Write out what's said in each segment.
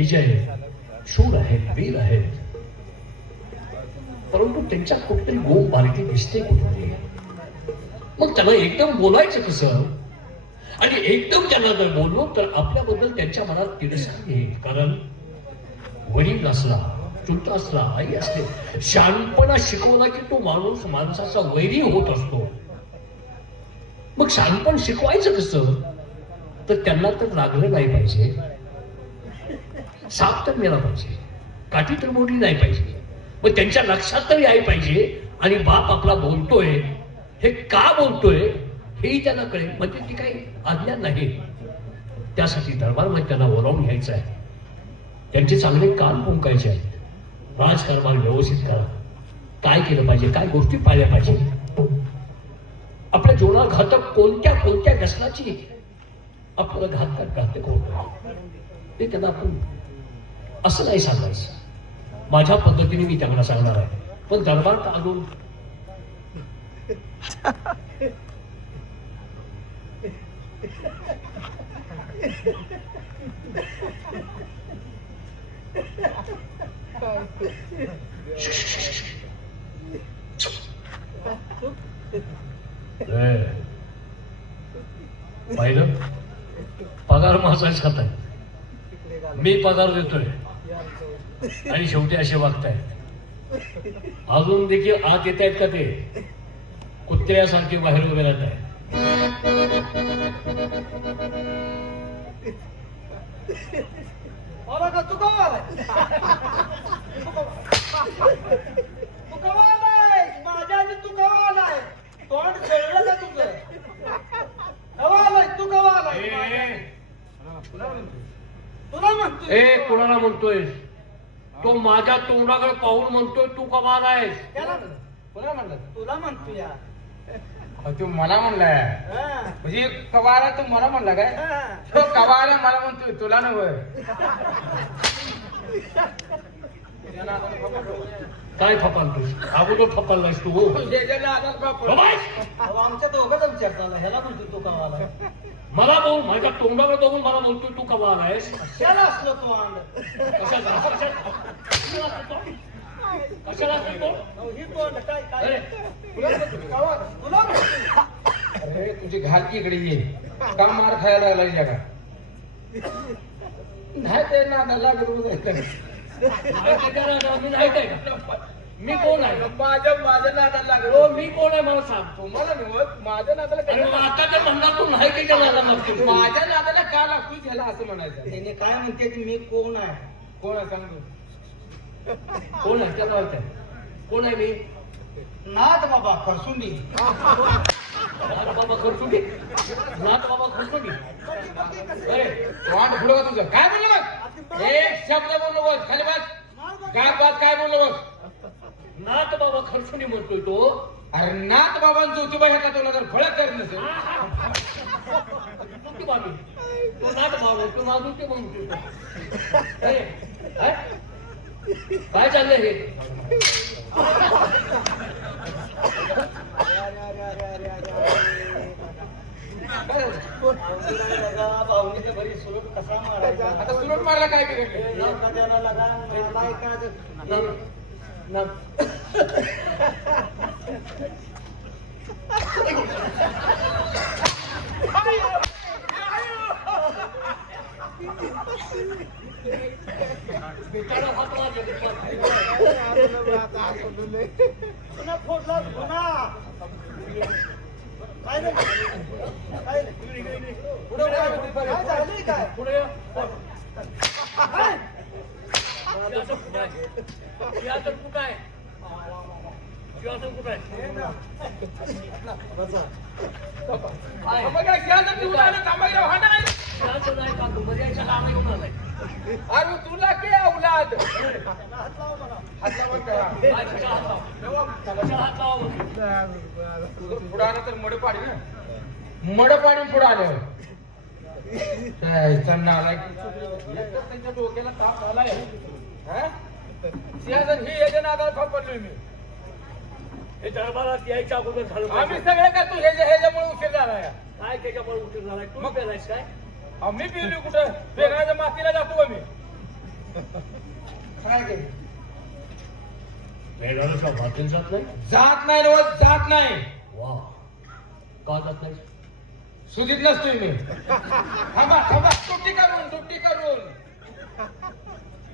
विजय शूर आहेत, वीर आहेत, परंतु त्यांच्यात कुठेतरी गोम बारकी दिसते कुठेतरी. मग त्याला एकदम बोलायचं कसं? आणि एकदम त्यांना जर बोललो तर आपल्याबद्दल त्यांच्या मनात तिरस्कार येईल. कारण वडील असला, चुलत असला, आई असते, शहाणपणा शिकवला की तो माणूस माणसाचा वैरी होत असतो. मग शहाणपण शिकवायचं कसं? तर त्यांना तर लागलं नाही पाहिजे, साप तर मेला पाहिजे, काठी तर मोडली नाही पाहिजे. मग त्यांच्या लक्षात तरी यायला पाहिजे. आणि बाप आपला बोलतोय हे का बोलतोय हेही त्यांना कळेल. म्हणजे ती काही अज्ञान नाही. त्यासाठी दरबारमध्ये त्यांना बोलावून घ्यायचं आहे. त्यांचे चांगले कान फुंकायचे आहेत. राजकारभार व्यवस्थित करा. काय केलं पाहिजे, काय गोष्टी पाळल्या पाहिजे, आपल्या जीवनात घातक कोणत्या कोणत्या व्यसनाची आपल्याला घातक होतं ते त्यांना आपण असं नाही सांगायचं. माझ्या पद्धतीने मी त्यांना सांगणार आहे. पण दरबारात आणून पाहिलं, पगार माझाच खात आहे, मी पगार देतोय आणि शेवटी असे वागताय. अजून देखील आत येत आहेत का ते कुत्र्यासारखे बाहेर उभे राहत आहे. कोणाला म्हणतोय? तो माझ्या तोंडाकडे पाहून म्हणतोय तू कमाल आहेस. तुला म्हणलं? तुला म्हणतो या. तू मला म्हणलाय म्हणजे कवाला तू मला म्हणला काय? तो कवाला मला म्हणतोय तुला नव्हे. काय फपालतोस? अगोदर फपाललास तू. आमच्या दोघांचा विचार चालला. ह्याला म्हणतो तू कमाला. मला बोल, माझ्या तोंडाकडे बघून मला बोलतोय तू कमाल आहेस. कशाला असलो तू अंड? कशाला असतो? ही तोंड काय काय तुला अरे तुझी घालची इकडे ये. का मार खायला लागला का? नाही ते ना मी कोण आहे? माझ्या नादाला लागलो. मी कोण आहे मला सांग. तुम्हाला नव्हत माझ्या नादाला आता तर म्हणणार तू नाही की त्याला माझ्या नादाला का लागतोय त्याला असं म्हणायचं. त्याने काय म्हणते की मी कोण आहे? कोण आहे सांग तू. कोण आहे त्याला वाटतंय? कोण आहे मी? नाथ बाबा खरसुंडी. नाथ बाबा खरसुंडी. नाथ बाबा खरसुंडी. अरे वाट पुढं का तुझं? काय बोललो बघ? एक शब्द बोललो बघ. खाली बस. काय बात काय बोललो बघ? नाथ बाबा खरसुंडी म्हणतोय तो. अरे नाथ बाबांचं ज्योतिबा ह्याचा तुला जर फळक करत नसेल. किती बाबी तो नाथ बाबा तो मागून ते म्हणतो. काय चाललंय हे? भावनीच्या घरी सुरत कसा मारायचा? आता सुरत मारला काय बिघडलं? नद्याला लगा पुन्हा फोडला पुन्हा काय नाही काय नाही पुढे काय झाली काय पुढे अरे तुला के औलाद पुढे आलं तर मड पाडी ना. मड पाडून पुढे आलं त्यांच्या डोक्याला ताप आलाय. सिंहासन ही याच्या नादाला फापडलोय मी. हे दरबारात यायच्या अगोदर झालं. आम्ही सगळे करतो ह्याच्यामुळे उशीर झाला. काय त्याच्यामुळे उशीर झालाय? तू पेलायस काय? मी पिलो कुठं? वेगळ्याच्या मातीला जातो मी. काय केलं मेढाण्याच्या भातील जात नाही जात नाही रोज जात नाही वा का जात नाही सुधीत नसतोय मी थांबा थांबा सुट्टी करून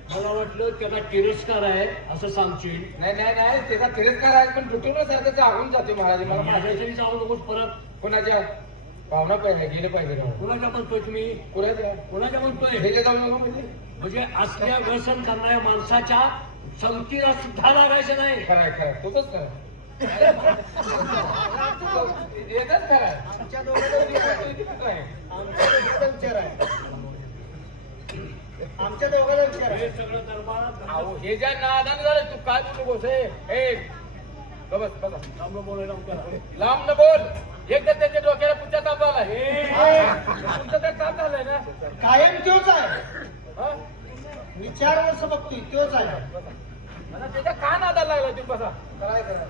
मला वाटलं त्याला तिरस्कार आहे असं सांगशील नाही नाही नाही त्याचा तिरस्कार आहे पण लुटूनच आहे त्याचा आवून जाते महाराज मला माझ्या माझ्या तरी जाऊ नकोस परत कोणाच्या पाहुणा पाहिजे गेलं पाहिजे राव. कुणाच्या म्हणतोय तुम्ही कोणाच्या कोणाच्या म्हणतोय ह्याच्या जाऊ नको म्हणजे म्हणजे असल्या व्यसन करणाऱ्या माणसाच्या संगतीला सुद्धा लागायचं नाही खराय तोच खरा येतच खरा आमच्या दोघांचा विचार आहे आमच्या दोघांचा विचार हे आहे सगळं दरबारात अहो हे ज्या नादान झालं तू काय बोलू गोस ए बस बघा लांब बोलायला उतारा. लांब न बोल एकदा त्याच्या डोक्याला पुढच्या ताप झालाय तुमचं काय ताप झालंय ना कायम तोच आहे हा? मी 4 वर्ष बघतोय तोच आहे मला त्याच्या का नादाला लागला तुम्ही बसा काय करा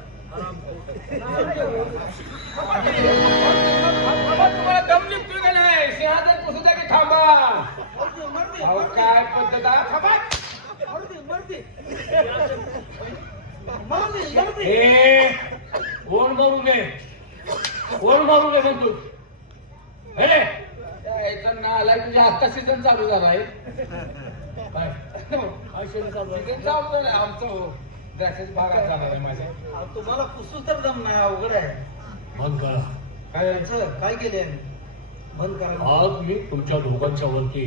तुम्हाला दम निघतोय का नाही सिंहासन पुसू द्या की थांबा अहो काय पद्धत आहे थांबा ए कोण मारू दे म्हणतो हे याचा नालाय तुझ्या आत्ता सीझन चालू झाला आहे काय काय शेण चालू आहे? सीझन चालू झालं आमचं हो द्राक्षाच्या भागात झाला आहे माझ्या तुम्हाला पुसू तर दम नाही अवघड आहे बंद करा काय याचं काय केले बंद करा आज मी तुमच्या दोघांच्या वरती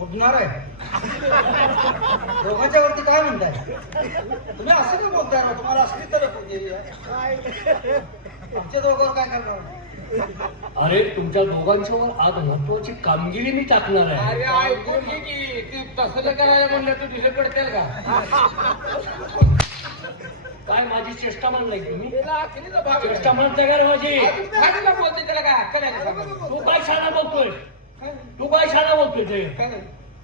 उठणार आहे दोघांच्या वरती काय म्हणताय तुम्ही असं का बोलताय राव? तुम्हाला असली तर काय आमच्या दोघांवर काय करणार अरे तुमच्या दोघांच्या वर आज महत्वाची कामगिरी मी टाकणार आहे अरे ऐकून घे की ती तसं करायला म्हणलं तू ढिले पडतेल का काय माझी चेष्टा मानलाय तुम्ही त्याला अखेरीचा भाग आहे. चेष्टा म्हणताय का रे माझी अजून खालीला बोलते त्याला काय अक्कल आहे का सांगा? तू काय शाळा बोलतोय तू काय शाळा बोलतोय ते काय नाही.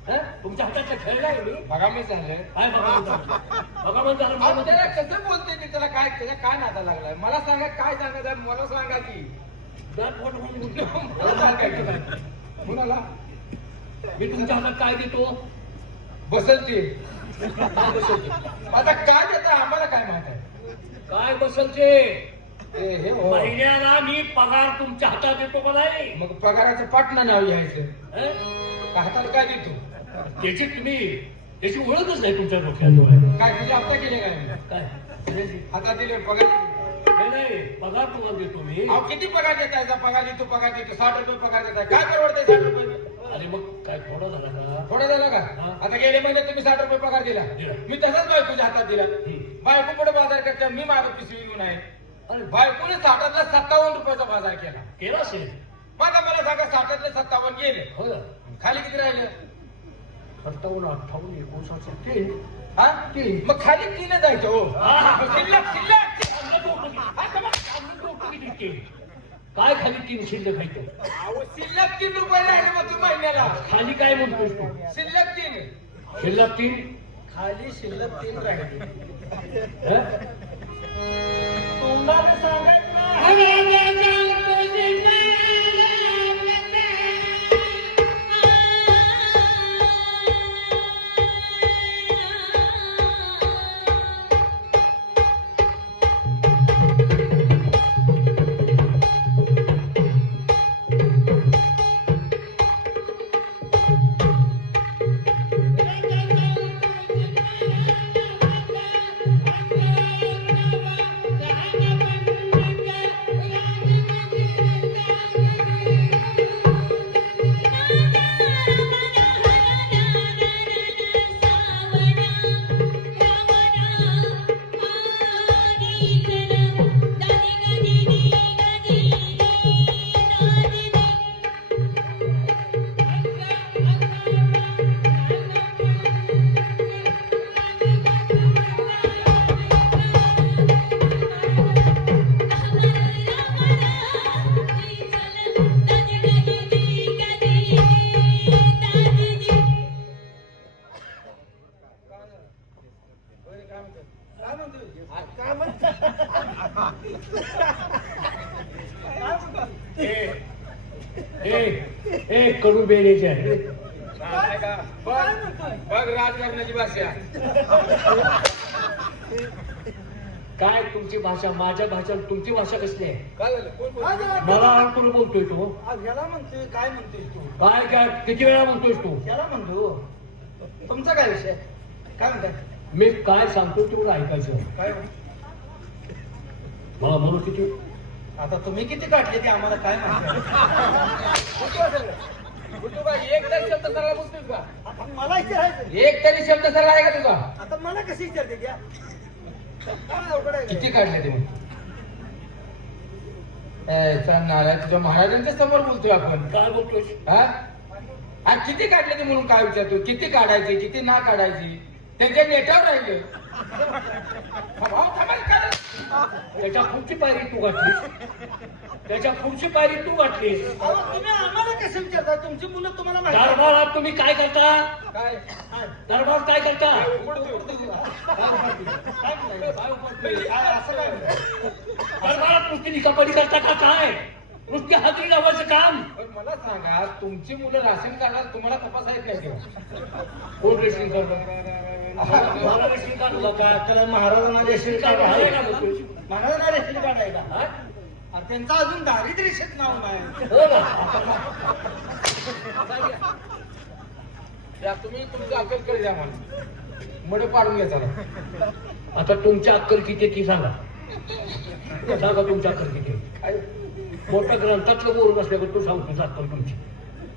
हं? तुमच्या हातातला खेळ नाही मी बघा मी झालंय काय बघा म्हणता अहो, त्याला कसं बोलते मी त्याला काय त्याच्या काय नादा लागलाय मला सांगा काय सांगायचं मला सांगा की मला काय केलं? कुणाला मी तुमच्या हातात काय देतो बसल ते काय बसल ते? आता काय देता आम्हाला काय माहित आहे काय बसल ते ते हे हो. महिन्याला मी पगार तुमच्या हातात देतो का नाही मग पगाराचं पाटणं नाव घ्यायचं हं? का हाताला काय देतो त्याची त्याची ओळखच नाही तुमच्या डोक्यात काय तुझे हप्ता केले काय काय हातात दिले पगार हे नाही पगार तुम्हाला देतो मी अहो किती पगार देतायचा पगार देतो 60 रुपये पगार देताय काय परवडतंय 60 रुपये अरे मग काय थोडं झालं का थोडं झालं का हा. आता गेले महिन्यात तुम्ही 60 रुपये पगार दिला दिला. मी तसंच बायकोच्या हातात दिला हम्म. बायको पुढे बाजार करते मी मागं पिशवी घेऊन आहे अरे बायकोने 60तला 57 रुपयाचा बाजार केला केला असेल मग आता मला सांगा 60तले 57 गेले हो ना खाली किती राहिले 57 58 59 तीन हा तीन. मग खाली 3 जायचे हो हा. मग शिल्लक शिल्लक काय खाली 3 शिल्लक आहे ते? अहो, शिल्लक 3 रुपये राहिले मग तुम्ही महिन्याला खाली काय म्हणतोस तू शिल्लक 3 शिल्लक 3 खाली शिल्लक 3 राहिले तोंडाने सांगायचं ना. काय म्हणतो ए कडू बेण्याचे आहे काय का बघ काय म्हणतोय बघ राजकारणाची भाषा. काय तुमची भाषा माझ्या भाषा तुमची भाषा कसली आहे? काय झालं कोण बोलतोय? आज जरा- मला कोण बोलतोय तू? आज ह्याला म्हणतोय काय म्हणतोय तू काय काय किती वेळा म्हणतोयस तू? ह्याला म्हणतो तुमचा काय विषय काय म्हणताय मी काय सांगतो तुला ऐकायचं. काय मला म्हणू किती आता तुम्ही किती काढले ते आम्हाला काय म्हणताय बोलतो का? एक तरी शब्द सरळ बोलतोय का? आता मला विचारायचं एक तरी शब्द सरळ आहे का तुझा? आता मला कशी विचारते त्या काय अवघड आहे किती काय? काढले ते मग? नारायण तुझ्या महाराजांच्या समोर बोलतोय आपण. काय बोलतोयस? हा? आणि किती काढले ते म्हणून काय विचारतो? किती काढायचे किती ना काढायची त्यांच्या नेटावर राहिले. त्याच्या पुढची पायरी तू गाठलीस. त्याच्या पुढची पायरी तू गाठलीस. अहो, तुम्ही आम्हाला कसं विचारता तुमची मुलं तुम्हाला माहिती आहे. दरबारात तुम्ही काय करता? काय काय? दरबारात काय करता? काय म्हणताय? काय असं काय म्हणताय? दरबारात नुसती लिखापडी करता का काय? नुसती हाजरी लावायचं काम? पण मला सांगा तुमची मुलं राशन कार्डात तुम्हाला तपासायला काय तेव्हा? कोण रेशनिंग करतं? मला रेशनिंग कार्ड होतं का? त्याला महाराजांना रेशन कार्ड आहे आहे का का? बोलतोय? महाराजांना रेशन कार्ड आहे का हा? अरे त्यांचं अजून दारिद्र्य शेत नाव नाही हो ना? या तुम्ही तुमची अक्कल कडे द्या मला मडे पाडून घ्या चला. आता तुमच्या अक्कल किती आहे ती सांगा. सांगा तुमच्या अक्कल किती आहे. काय मोठ्या ग्रंथातलं बोलून असल्यावर तू सांगतो अक्कल तुमची.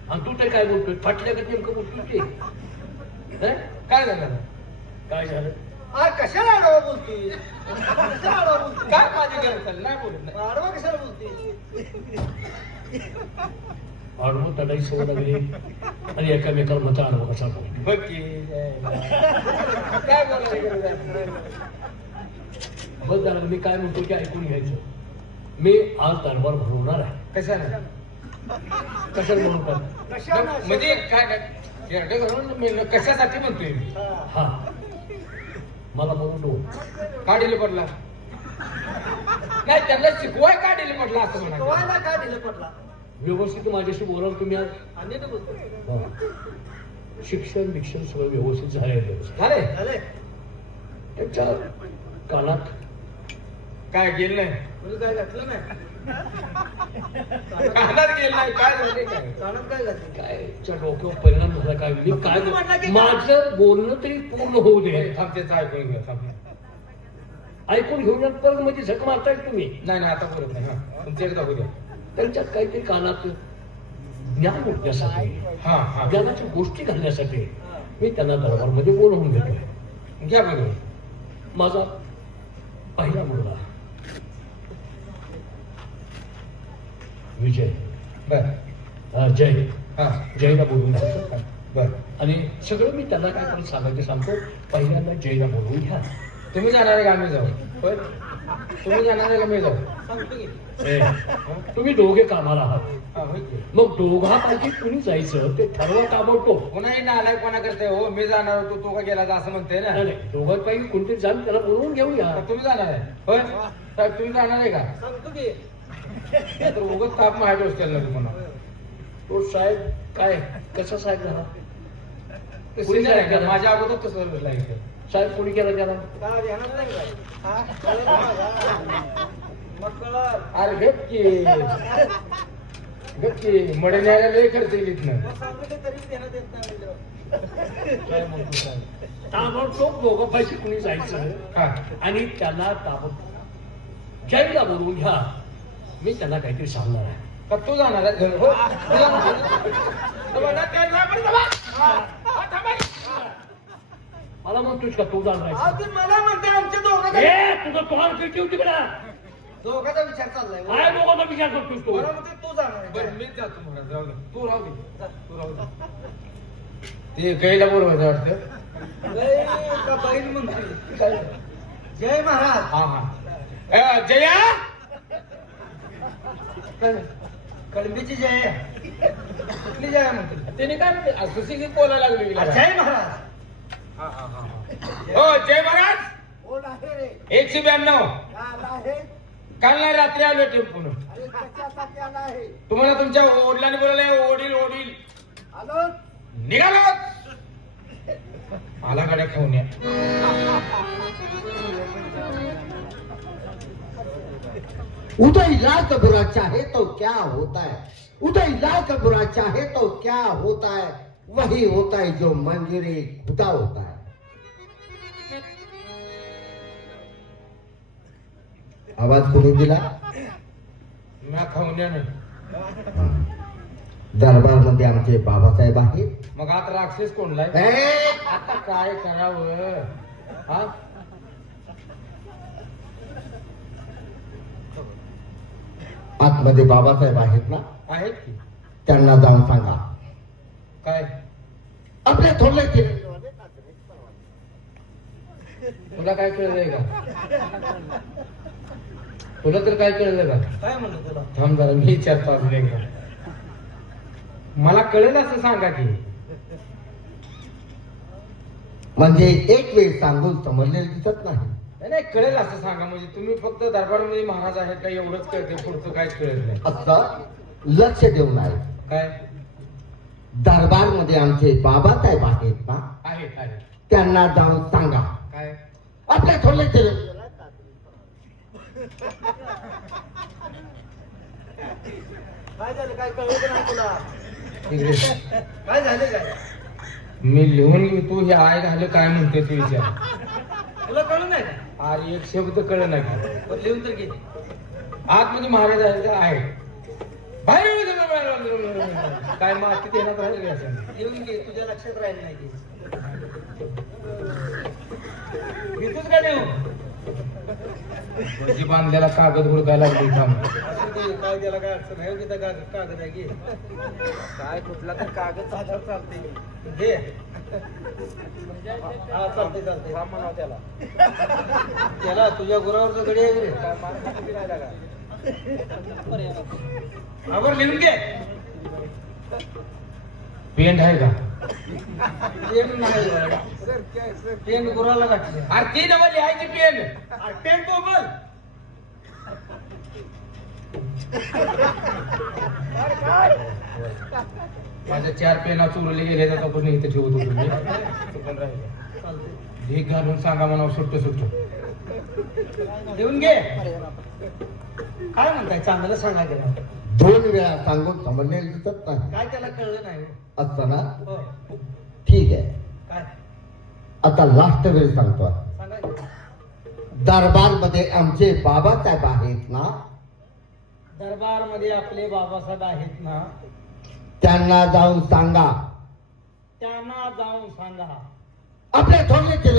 आणि तू तर काय बोलतोय? फाटल्या का नेमकं बोलतोय ते? हं? काय झालं? काय झालं? कशाला आडवा बोलतोय कशाला आडवा बोलतोय काय माझी गरज झाली? नाही बोलत नाही. आडवा कशाला बोलतोय आडवं तडाई सवय लागली आणि एकामेकाला मत आडवं कसा बोलतो. बघ की काय बोलायची गरज आहे? बस झालं. मी काय म्हणतो ते ऐकून घ्यायचं. मी आज दरबार भरवणार आहे. कशाला? कशाला म्हणतात? कशाला म्हणजे काय काय येडं घालून मी कशासाठी म्हणतोय मी? हा मला बोलू दो. का दिले पडला? नाही त्यांना शिकवाय का दिले पडला असं म्हणा. शिकवायला काय दिलं पडला व्यवस्थित माझ्याशी बोलाल तुम्ही आज. आम्ही तर बोलतो हा. शिक्षण सगळं व्यवस्थित झालेलं. झाले झालंय त्यांच्या कानात काय गेलं नाही तुम्ही काय घातलं नाही कानात गेलं नाही काय झाले काय कानात काय घातलं काय च्या डोक्यावर परिणाम झाला काय मी काय तुम्ही म्हटलं की- माझं बोलणं तरी पूर्ण होऊ दे. थांब त्याचं ऐकून घ्या थांब. ऐकून घेऊन परत म्हणजे झक मारताय तुम्ही. नाही नाही आता बोलत नाही हा तुमच्या एकदा होऊ द्या. त्यांच्यात काहीतरी कानात ज्ञान उठण्यासाठी हा हा ज्ञानाच्या गोष्टी घालण्यासाठी मी त्यांना दरबारमध्ये बोलवून घेतो. घ्या बघू. माझा पहिला मुलगा विजय बर जय हा जयला बोलवून घ्यायचं. बर आणि सगळं मी त्यांना काय परत सांगायचं सांगतो. पहिल्यांदा जयला बोलवून घ्या. तुम्ही जाणार आहे का आम्ही जाऊ? पण तुम्ही जाणार आहे का मी जाऊ? सांगतो की ए, तुम्ही दोघे कामाला आहात. हा होय की. मग दोघांपैकी कुणी जायचं ते ठरवा ताबडतोब. पुन्हा नालाय कोणा करते हो मी जाणार होतो तू का गेला असं म्हणते ना. नाही, दोघांपैकी कोणतरी जाऊन त्याला बोलवून घेऊया. तर तुम्ही जाणार आहे होय साहेब तुम्ही जाणार आहे का? सांगतो की तर उगाच ताप माहित असतील ना तुम्हाला. तो साहेब काय कसा साहेब झाला? कोणी नाही का? माझ्या अगोदर तसं लागेल. साहेब कोणी केला त्याला? काय ध्यानात नाही काय हा कळलं तुम्हाला? मग कळलं. अरे गपकी मडे न्यायला लय खर्च येईल इथनं. मग सांगतो तरी ध्यानात येत नाही म्हणजे. काय म्हणतो साहेब? ताबडतोब दोघांपैकी कुणी जायचं हा आणि त्याला ताबडतोब जयला बोलवून घ्या. मी त्यांना काहीतरी सांगणार आहे. का तू जाणार आहे घर? हो तू जाणार आहे? तर म्हणा, काय जा बरं बाबा. हा, थांबा. मला म्हणतोस का तू जाणार अहो, आहे? ते मला म्हणते आमच्या दोघांचा ए तुझं तोंड किती होती बडा? दोघांचा विचार चाललाय काय दोघांचा विचार करतोस तू? मला म्हणते तू जाणार आहे. बरं मीच जातो महाराज राहू दे. तू राहू दे. तू राहू दे. ते गाईला बोलवायचं वाटतं. लय का बैल म्हणते जय महाराज हा हा जया कळंबीची जय कुठली जय म्हणते त्याने काय म्हणते सुशिक्षित बोलायला लागली हिला. जय महाराज हा, हा, हा, हा. हो जय महाराज कोण आहे रे 192 काल आहे काल नाही रात्री आलो टेम्पून. अरे कशासाठी आला आहे तुम्हाला तुमच्या वडिलांनी बोलवलंय. ओढील आलो निघालो लाख बुरा चाहे तो क्या होता है, उदय लाख बुरा चाहे तो क्या होता है, वही होता है जो मंजूरी खुदा होता है. आवाज कोणी दिला? मी खाऊन दरबार मध्ये आमचे बाबासाहेब आहेत. मग आता राक्षस कोणला ए, आता काय करावं हा आतमध्ये बाबासाहेब आहेत ना, आहेत की त्यांना जाऊन सांगा काय आपले थोरले ते तुला काय कळलंय का? तुला तर काय कळलं का? काय म्हणलं तुला? थांब जरा मी विचारतो अजून एकदा. मला कळेल असं सांगा की म्हणजे एक वेळ सांगून समजलेलं दिसत नाही. नाही, नाही कळेल असं सांगा. म्हणजे तुम्ही फक्त दरबारामध्ये महाराज आहेत का एवढंच कळते, पुढचं काहीच कळत नाही. असं लक्ष देऊन आहे. काय दरबार मध्ये आमचे बाबासाहेब आहेत ना, आहेत आहेत त्यांना जाऊन सांगा काय आपले थोरले ते काय झालं? काय कळलं का नाही तुला? इकडे. काय झालं काय? मी लिहून घेऊ, तू हे आहे झालं काय म्हणते ते विचार. तुला कळलं नाही का? अरे एक शब्द कळ ना की बरं, लिहून तर घे. आतमध्ये महाराज आहेत का? आहे बाहेर येऊ दे, बाहेर येऊ दे. काय मग तिथे येणार राहील का असं? लिहून घे, तुझ्या लक्षात राहील नाही ते. इथंच का देऊ म्हणजे बांधलेला कागद हुडकायला लागली थांब. असं ते काय त्याला काय अडचण आहे? की त्या कागद आहे घे. काय कुठला तर कागद झाल्यावर चालते घे. हा चालते चालते. हा म्हणा त्याला. त्याला तुझ्या गुरावरचं गडी आहे रे. काय मार किती राहिला का? आवर लिहून घे. पेंट आहे का? पेन नाही बाळा. पेन गुराला घातली. अरे ती नव लिहायची पेन. पेन बोबल. माझ्या 4 पेना चोरले गेले तर पण इथे ठेवत होतो मी. ढीक घालून सांगा म्हणा सुट्ट सुट्ट. लिहून घे. काय म्हणताय? चांगलं सांगा त्याला. 2 वेळा सांगून समजलेलं दिसत नाही. काय त्याला कळलं नाही? असं ना, हो. ठीक आहे. काय आता लास्ट वेळ सांगतो. सांगा की. दरबार मध्ये आमचे बाबासाहेब आहेत ना, दरबार मध्ये आपले बाबासाहेब आहेत ना, त्यांना जाऊन सांगा त्यांना जाऊन सांगा आपले थोरले ते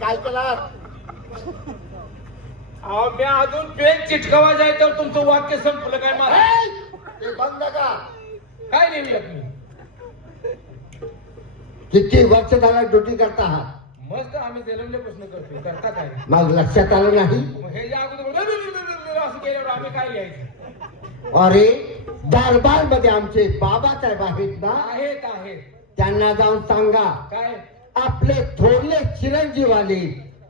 काय केलं? अहो मी अजून पेन चिटकावा जाय तर तुमचं वाक्य संपलं काय मला? ते बंद का? काय लिहिलं मी? किती वर्ष झाला ड्युटी करता आहात? मस्त आम्ही जन्मल्यापासून करतो. करता काय? मग लक्षात आलं नाही? मग हे जे अगोदर असं केल्यावर आम्ही काय लिहायचं? अरे दरबार मध्ये आमचे बाबासाहेब आहेत ना, आहेत आहेत त्यांना जाऊन सांगा काय? आपले थोरले चिरंजीव आले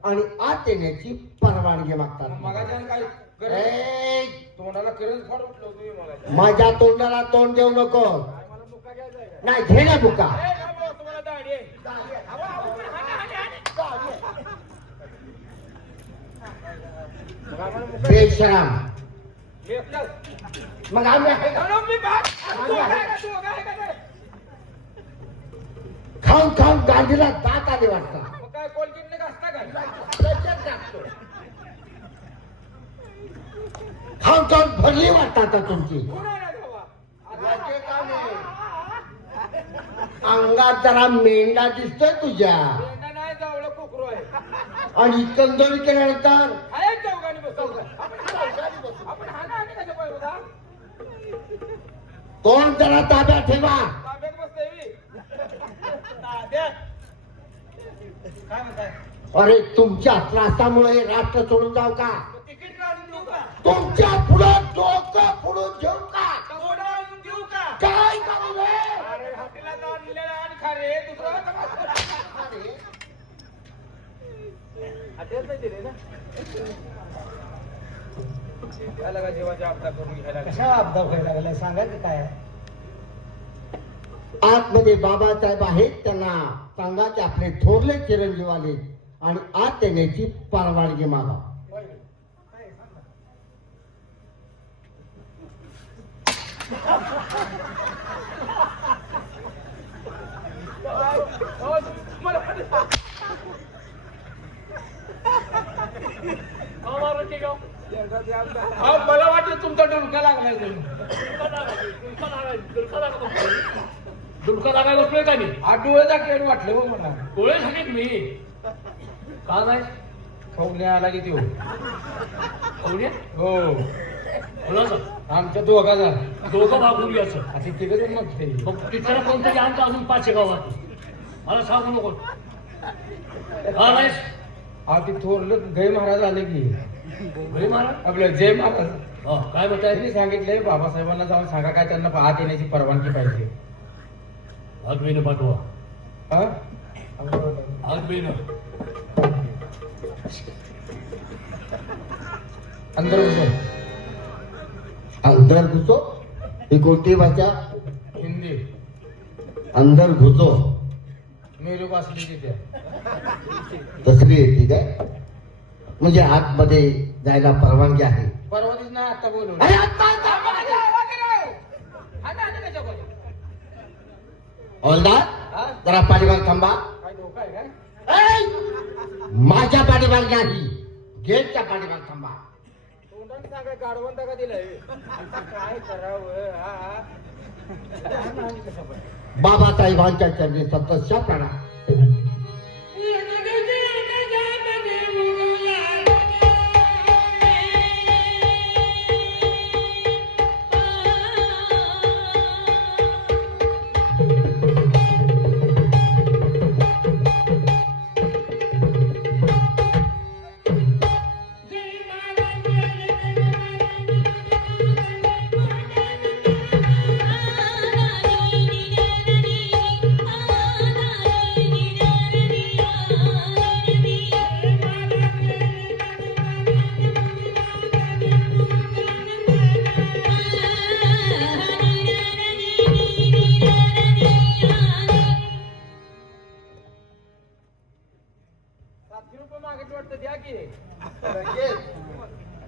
आणि आत येण्याची परवानगी मागतात. मगाच्या काय करत ए, तोंडाला करंज फाड उठलं होतं मी मगाच्या. माझ्या तोंडाला तोंड देऊ नको. मला मुक्का घ्यायचा आहे का? नाही घे ना बुका. ए, काय भाऊ, तुम्हाला दाढी आहे? अहो, अहो, हाणे, हाणे. मग आम्हाला मुक्का बेशरम. लेफ्टच. मग आम्ही आहे का? अहो, मी बाप. तू आहे का? तू आहे का ते? खाऊन खाऊन गांधीला दात आले वाटतं. मग काय कोलगेटने घासता का? खाऊन खाऊन भरली वाटतं आता तुमची. कोण आहे ना तेव्हा? अंगात जरा मेंढा दिसतोय तुझ्या पेंडा नाही, जावळं कोकरू आहे. आणि कंदोरी केल्यानंतर आहे चौघांनी बसवलं. आपण हाणाहाणी कशा पाहिजे होता? तोंड जरा ताब्यात ठेवा. ताब्यात बसतोय मी. ताब्यात. काय म्हणताय? अरे तुमच्या त्रासामुळे राष्ट्र सोडून जाऊ का? तिकीट काढून देऊ का? तुमच्या पुढं डोकं फोडून घेऊ का? कवडा आणून देऊ का? काय करू रे? अरे हॉटेलात आणलेलं आण खा रे, दुसरं हॉटेल नाही दिले ना? काय लागा जीवाचा अपघात करून घ्यायला लागला. कशा अपघात व्हायला लागलाय? सांगा की काय आहे? आतमध्ये बाबासाहेब आहेत, त्यांना सांगा की आपले थोरले चिरंजीव आले आणि आत येण्याची परवानगी मागा. मला वाटलं तुमचा डुलका लागलाय तुम्ही. दुडका लागायला बसलोय का मी? हा डोळ्याचा खेळ वाटलं हो मला. डोळे सांगित मी का नाही खवणे आला की तो. कोणी हो कोणाचं? आमच्या दोघाचा. दोघं वागून याचं. आता तिकडे जाऊन मग ते. मग तिथं कोणतरी आमचं अजून 5 गावात मला सांगू नको. का नाहीस हा ते थोरलं गै महाराज आले की घरी महाराज? आपलं जय महाराज. हा काय म्हणताय? त्यांनी सांगितलंय बाबासाहेबांना जाऊन सांगा काय त्यांना आत येण्याची परवानगी पाहिजे. आगबीनं पाठवा. हा? आगबीनं. अंदर बसो. अंदर घुसो ही कोणती भाषा? हिंदी. अंदर घुसो मेरू बसली तिथे. तसली येते काय? म्हणजे आतमध्ये जायला परवानगी आहे. परवा दिवशी ना आता बोलू. अरे आत्ता, आत्ता. हवालदार जरा पाठीमाग थांबा. काय धोका आहे काय? ऐ! माझ्या पाठीमाग नाही, गेटच्या पाठीमाग थांबा. तोंडाने सांगा गाडवंत का दिलंय? काय करावं? बाबासाहेबांच्या चरणी सततच्या प्रणाम.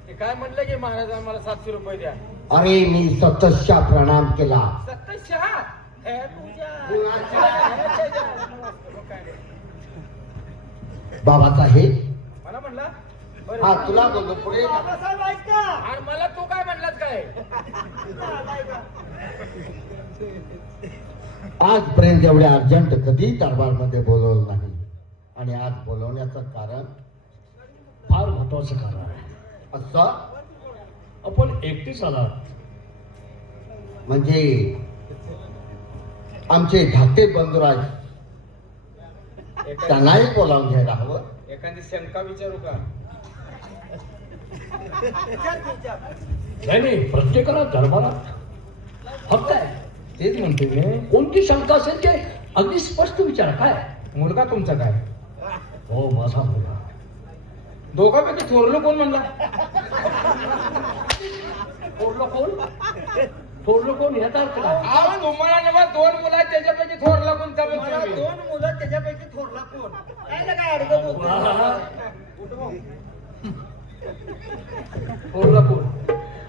ते काय म्हटलं की महाराज आम्हाला 700 रुपये द्या. अरे मी सततच्या प्रणाम केला. 700? बाबासाहेब मला म्हणला हा तुला बोलतो पुढे. आणि मला तू काय म्हणलास काय? आजपर्यंत एवढ्या अर्जंट कधी दरबारमध्ये बोलवलं नाही आणि आज बोलवण्याचं कारण फार महत्वाचं कारण आहे. असं आपण एकटीच आलात म्हणजे आमचे धाकटे बंधुराज त्यांनाही बोलावून घ्यायला हवं. एखादी शंका विचारू का? नाही नाही, प्रत्येकाला दरबारात हक्क आहे. तेच म्हणतो मी. कोणती शंका असेल ते अगदी स्पष्ट विचारा. काय मुलगा तुमचा काय? हो माझा मुलगा. दोघांपैकी थोरलं कोण म्हणला? थोरलं कोण? थोरलं कोण ह्याचा अर्थ काय? अहो, तुम्हाला जेव्हा 2 मुलं आहेत त्याच्यापैकी थोरला कोणता मला म्हणतो मी? 2 मुलं त्याच्यापैकी थोरला कोण? काय ना काय अडकत होतं. थोरलं कोण?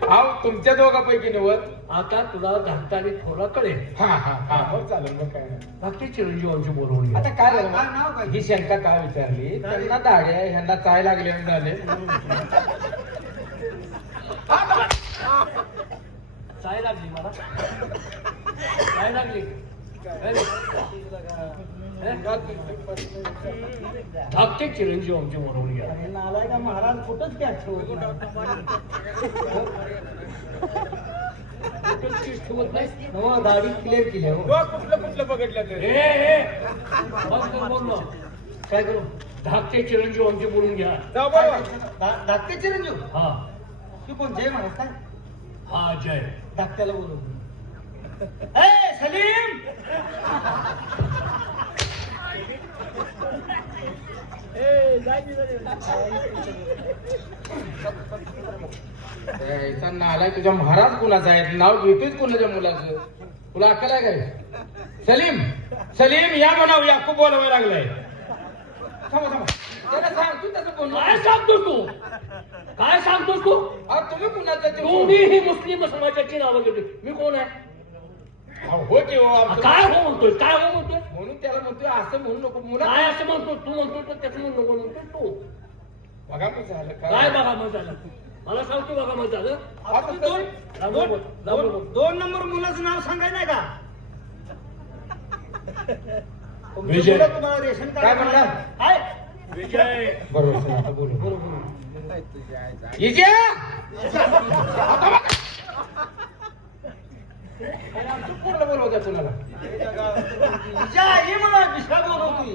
अहो, तुमच्या दोघांपैकी नव्हत. आता तुला धाकटा आणि थोरला कळेल. हा हा हा हो चालेल मग काय नाही. धाकटे चिरंजीवांची बोलवून घ्या. आता काय काय नाव झालं? काय? ही शंका काय विचारली? त्यांना दाढी आहे, ह्यांना चाय लागले झाले. चाय लागली मला. चाय लागली. धाकटे चिरंजीवांची बोलवून घ्या. अरे नालाय का महाराज कुठंच काय ठेवत ठेवत नाही. नाही. गाडी क्लिअर केली हो. कुठलं कुठलं बघितलं ए, ते? ए, बंद कर बोलणं. काय करू? धाकटे चिरंजीवांची बोलून घ्या. जाऊ बरोबर. धाकटे चिरंजीव हा तू कोण जय महाराज काय? हा जय. धाकट्याला बोलवतो. ए सलीम नालाय तुझ्या महाराज कुणाचा आहे? नाव घेतोय कुणाच्या मुलाचं? तुला अक्कल आहे काय? सलीम सलीम या म्हणाव याकूब बोलवायला लागलाय. थांबा थांबा त्याला सांग तू त्याचं बोल. काय सांगतोस तू? काय सांगतोस तू? तुम्ही कुणाचं ते तुम्ही ही मुस्लिम समाजाची नावं घेतली. मी कोण आहे? हो की हो आमचं- काय हो म्हणतोय? काय हो म्हणतोय? म्हणून त्याला म्हणतोय असं म्हणू नको मुला. काय असं म्हणतो? तू म्हणतो तर त्याचं म्हणून नको म्हणतोय तू. बघा मग झालं काय बघा मग झालं? मला सांगतो बघा मग झालं. आता दोन लांबून बोल, लांबून बोल. 2 नंबर मुलाचं नाव सांगायचं नाही का? तुमच्या विजय. मुलं तुम्हाला रेशन कार्ड काय म्हणला? काय? विजय. बरोबर सर, आता बोलू इजा! आता बघा. अरे आमचं पूर्ण बोलवत्या तुला. हिच्या आई म्हणा विषय बोलवती.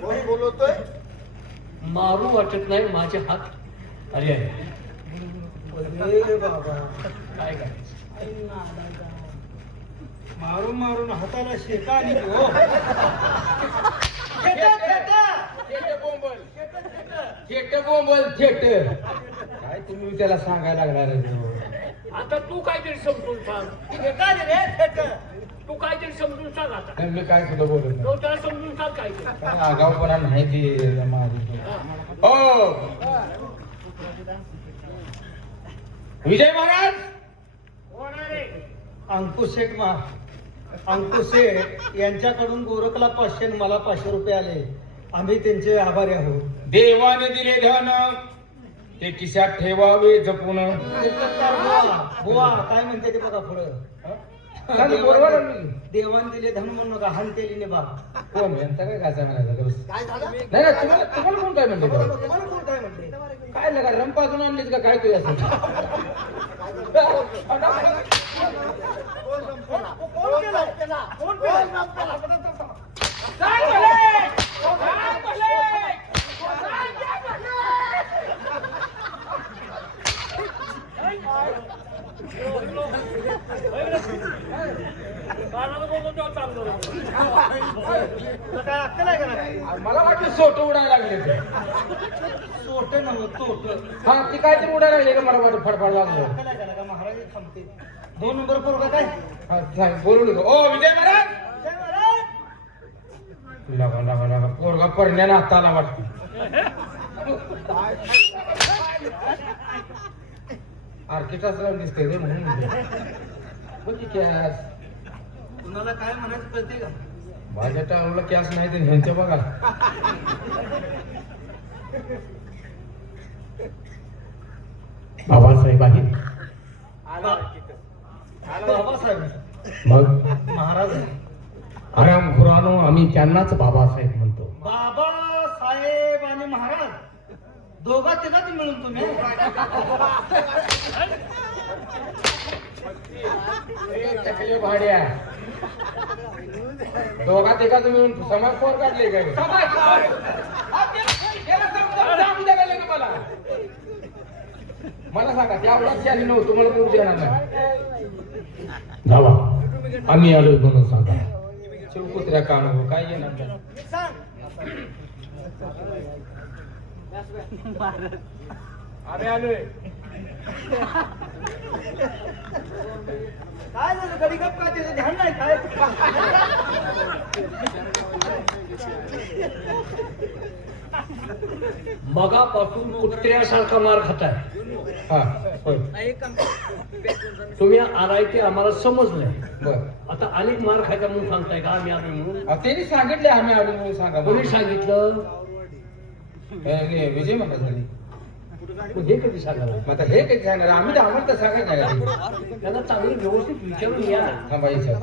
कोण बोलवतोय? मारू वाटत नाही माझे हात अरे आहे. अरे बाबा काय काय मारून मारून हाताला शेका आणि हो. खेटर, खेटर. थेट बोंबल. थेट बोंबल, थेट. काय तुम्ही त्याला सांगायला लागणार आहे? आता तू काहीतरी समजून सांग. खेटर रे, खेटर. तू काहीतरी समजून सांग आता. नाही, मी काय सुद्धा बोलत नाही. तो त्याला समजून सांग काहीतरी. काय आगाऊपणा नाही ती माझी. हो विजय महाराज. अंकुश शेठ अंकुश शेठ यांच्याकडून गोरखला 500 आणि मला 500 रुपये आले. आम्ही त्यांचे आभारी आहोत. देवाने दिले धन ते खिशात ठेवावे जपून. बुवा काय म्हणते ते बघा पुढं. चालेल, बरोबर आहे मी. देवान दिले धन म्हणून नका हान केली बा. कोण यांचा काय घासा म्हणायचा बस. काय झालं? नाही नाही, तुम्हाला तुम्हाला कोण काय म्हणते बरं? तुम्हाला कोण काय म्हणते? काय लगा रंपासून आणलीच का काय तुझ्या कोण केलं? कोण काय अक्कल आहे का नाही? मला वाटलं सोट उडायला लागले ते. सोट नव्हतं तोट. हा ती काय तरी उडायला लागले का मला वाटतं फडफड लागलं. अक्कल आहे का नाही? महाराज थांबते. 2 नंबर पोरगा काय? हा, सांग, बोलू नको. ओ विजय महाराज. जय महाराज. लगा लगा लगा पोरगा परण्याला हाताला वाटते. आर्किटेक्टला दिसते रे म्हणून. म्हणजे कॅस कुणाला काय म्हणायचं कळते का? माझ्या टाळूला कॅस नाही तर ह्यांच्या बघा. बाबासाहेब आहे. बाबासाहेब मग महाराज आराम खुरानो आम्ही त्यांनाच बाबासाहेब म्हणतो. बाबासाहेब आणि महाराज दोघा तिघात मिळून तुम्ही टकले भाड्या दोघात एका तुम्ही समाज फोर काढले काय? मला मला सांगा त्या लक्षाने नव्हतं मला करू देणार नाही. जावा आम्ही आलो म्हणून सांगा. चिवकुत्र्या कान काय येणार नाही. आम्ही आलोय. काय झालं कधी गप काय त्याचं ध्यान नाही काय मगापासून कुत्र्यासारखा मार खाताय. हा होय तुम्ही आलाय ते आम्हाला समजलंय. बर आता अनेक मार खायचा म्हणून सांगताय का आम्ही आलो म्हणून? त्यांनी सांगितले आम्ही आलो म्हणून सांगा. कोणी सांगितलं? विजय महाराज झाली. मग हे कधी सांगायला? मग आता हे काही सांगणार आम्ही तर आम्हाला तर सांगायचं नाही. त्याला चांगलं व्यवस्थित विचारून या. थांबायचं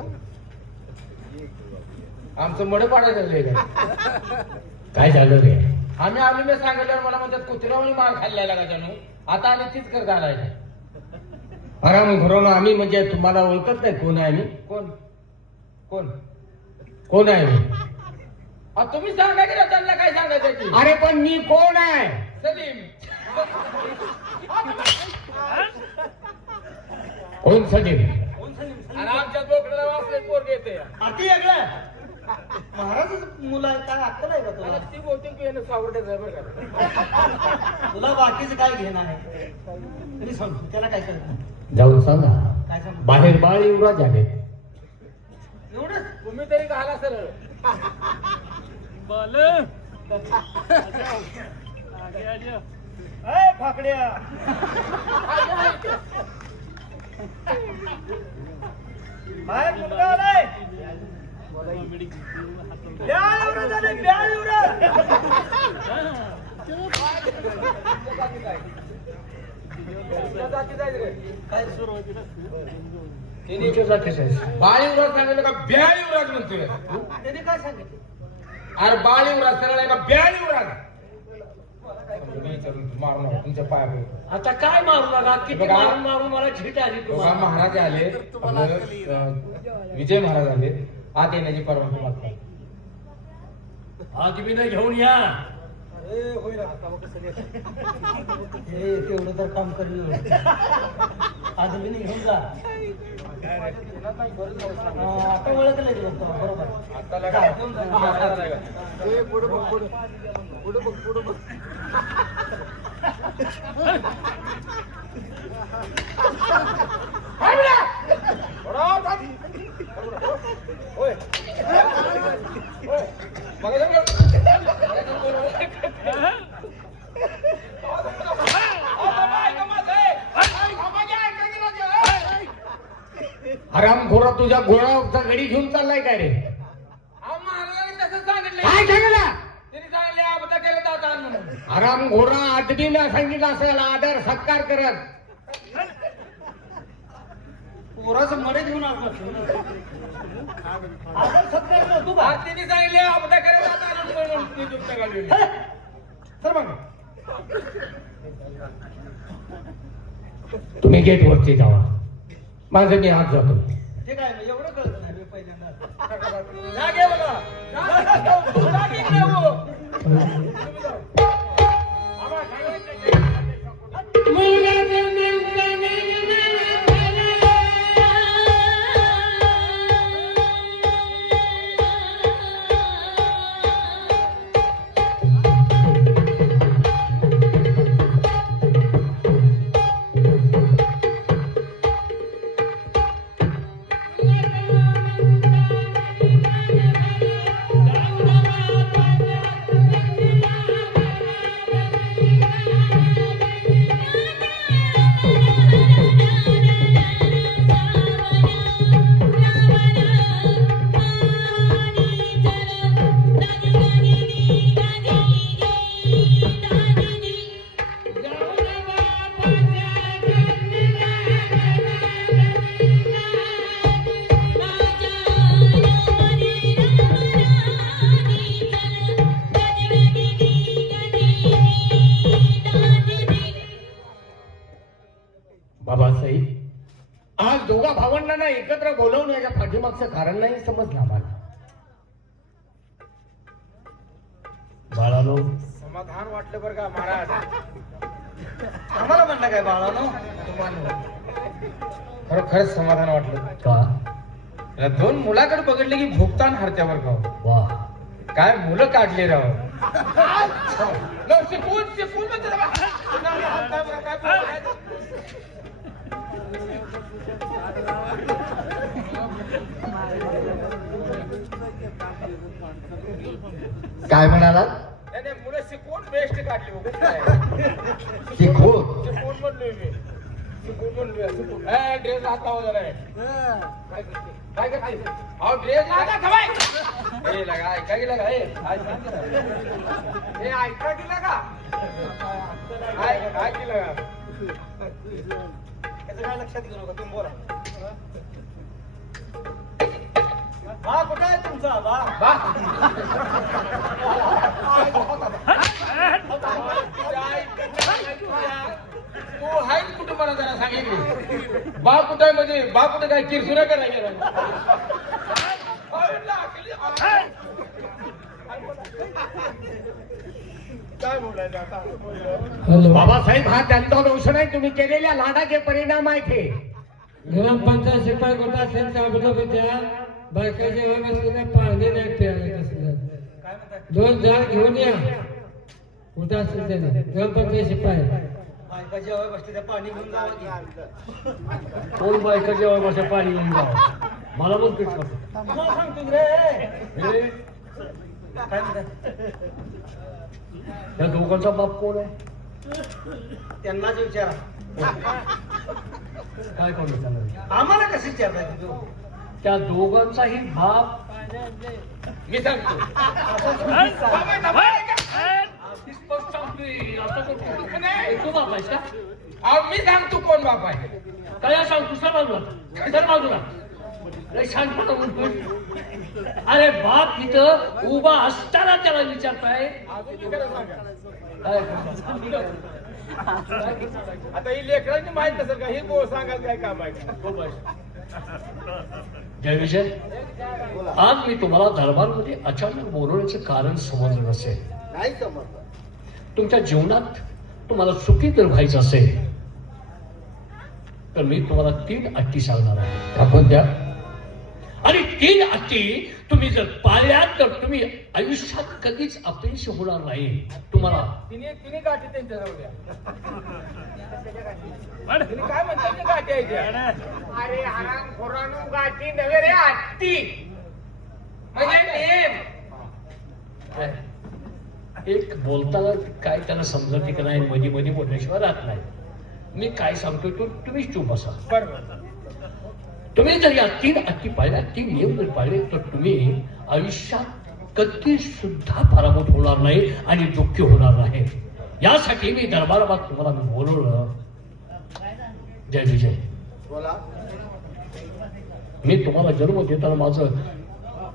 आमचं मड पाडायचं काय झालं रे? आम्ही आम्ही मी सांगितल्यावर मला म्हणतात कुत्र्यावरून मार खाल्लेला का जणू आता आम्ही तीच करत आलाय. आराम खुरानो आम्ही म्हणजे तुम्हाला ओळखत नाही कोण आहे मी? कोण कोण कोण आहे मी? तुम्ही सांगा की त्यांना काय सांगायचं की? अरे पण मी कोण आहे? सलीम. कोण सलीम? आणि आमच्या बोकड्याला वाचले पोरगे येते. अति वेगळं महाराजच मुलं आहे काय अक्कल आहे का तुला? ती बहुतेक येणं सावरडेच आहे बरं का. तुला बाकीचं काय घेणं आहे तरी सांग त्याला काय करणार जाऊन सांगा काय सांगू बाहेर बाळ युवराज आले. एवढंच तुम्ही तरी घाला सर ए फाकड्या बाहेर मुलगा आलाय ब्या युवराज आले ब्या युवराज काय सुरू तुमच्या जातीचं आहे. बाळ युवराज सांगितलं का ब्या युवराज म्हणतोय त्याने काय सांगितलं अरे बाळ युवराज सरळ आहे का ब्या युवराज मी विचारून मारू नका तुमच्या पाया पडतो. आता काय मारू नका किती बघा. मारून मारून मला झीट आली बघा, तुम्हाला. महाराज आले आपलं, विजय महाराज आले आत येण्याची परवानगी मागतात. आज मी घेऊन या. अरे होईल आता मग कसं हे तेवढं तर काम करेल आज मी घेऊन जा आता ओळखलं गेलं बरोबर आता जा, लगा. घेऊन जा. महाराज आहे का? पुढे बघ पुढे पुढे बघ पुढे बघ होय. होय. बघा जरा. हरामखोरा तुझ्या गोळाचा गडी घेऊन चाललाय काय रे? अहो, महाराजांनी तसं सांगितलं काय सांगितलं? त्यांनी सांगितले आपदा केलं जातात म्हणून. हरामखोरा आदबीनं सांगितलं असेल आदर सत्कार करत. पोराचं मडे घेऊन आलो आता सत्कार तू का आज त्यांनी सांगितले आपदा केलं जातात म्हणून ती दुसऱ्या घालवली. तर मग तुम्ही गेट वरती जावा. माझं मी आत जातो. ते काय नाही, एवढं कळत नाही मी पहिल्यांदा जागे बघा. जागे इकडे हो. आम्हाला सांगायचं. बाबासाहेब, आज दोघा भावंडांना एकत्र बोलवण्याच्या पाठीमागचं कारण नाही समजलं आम्हाला. बाळानो, समाधान वाटलं बरं का महाराज. आम्हाला म्हणलं काय बाळानो खरंच समाधान वाटलं. का? या दोन मुलाकडे बघितले की भुगतान हरत्यावर खाऊ. वा, काय मुलं काढले राव. शिकून शिकून म्हणते ना बा. काय बोलायचं? काय म्हणालात? नाही, नाही, मुलं शिकवून बेस्ट काढली हो. शिकवून शिकवून म्हणलोय मी. शिकवून म्हणलोय, शिकवून. ए, ड्रेस हात लावा जरा. काय करते? अहो, ड्रेस लागा खवाय. ए, लगा, ऐका गेला का? आज सांग जरा. ए, ऐका गेला का? काय केलं का? त्याचं काय लक्षात घेऊ नका तुम्ही बोला हा कुठं आहे तुमचा बा बा. तू आहेस कुठं मला जरा सांगितली. बा कुठं आहे म्हणजे बा कुठं काय किरसुऱ्या करायला गेला? काय बोलायचं आता? बाबासाहेब, हा त्यांचा दोष नाही, तुम्ही केलेल्या लाडाचे परिणाम आहेत हे. ग्रामपंचायत शिपाई गोटा त्यांच्या अभिनवत्या बायकाच्या व्यवस्थेने पाणी नाही प्यायला कसलं. काय म्हणताय 2 जार घेऊन या कुठं असेल त्याने ग्रामपंचायत शिपाई. बायका बायका जेव्हा बसते त्या पाणी घेऊन जावं की. कोण बायका जेव्हा माझ्या पाणी घेऊन जावं मला पण पीठ करतो मला सांगतो रे. हे, काय म्हणतात? या दोघांचा बाप कोण आहे त्यांनाच विचारा. काय कोण विचारणार? आम्हाला कसं विचारताय तू? त्या दोघांचाही बाप मी सांगतो स्पष्ट सांगतोय. आता तो तो बाप आहेस का अहो मी सांगतो कोण बाप आहे. काय सांगतो सर बाजूला सर बाजूला लय शांतपणा बोलतोय. अरे बाप इथं उभा असताना त्याला विचारताय अजून खरं सांगा. काय आता ही लेकरांची माहित नसेल का, ही बोल सांगायचं काय काम आहे का? जय विजय आज मी तुम्हाला दरबारमध्ये अचानक बोलवण्याचं कारण समजलं नसेल. नाही समजलं. तुमच्या जीवनात तुम्हाला सुखी जर व्हायचं असेल तर मी तुम्हाला 3 अटी सांगणार आहे. आपण द्या आणि 3 अटी तुम्ही जर पाळल्यात तर तुम्ही आयुष्यात कधीच अपयश होणार नाही. तुम्हाला तिने गाठी त्यांच्याजवळ द्या. तिने काय म्हणतात ते गाठी आहे त्या? अरे हराम खोरानू गाठी नव्हे रे हत्ती म्हणजे नेम. एक बोलताना काय त्यांना समजत की नाही मध्ये मध्ये बोलल्याशिवाय राहत नाही. मी काय सांगतोय तो तुम्हीच चूप बसा. बरोबर. तुम्ही जर या 3 अटी पाळल्या 3 नियम जर पाळले तर तुम्ही आयुष्यात कधी सुद्धा पराभूत होणार नाही आणि दुःखी होणार नाही. यासाठी मी दरबारात तुम्हाला मी बोलवलं. जय विजय बोला. मी तुम्हाला जन्म देताना माझं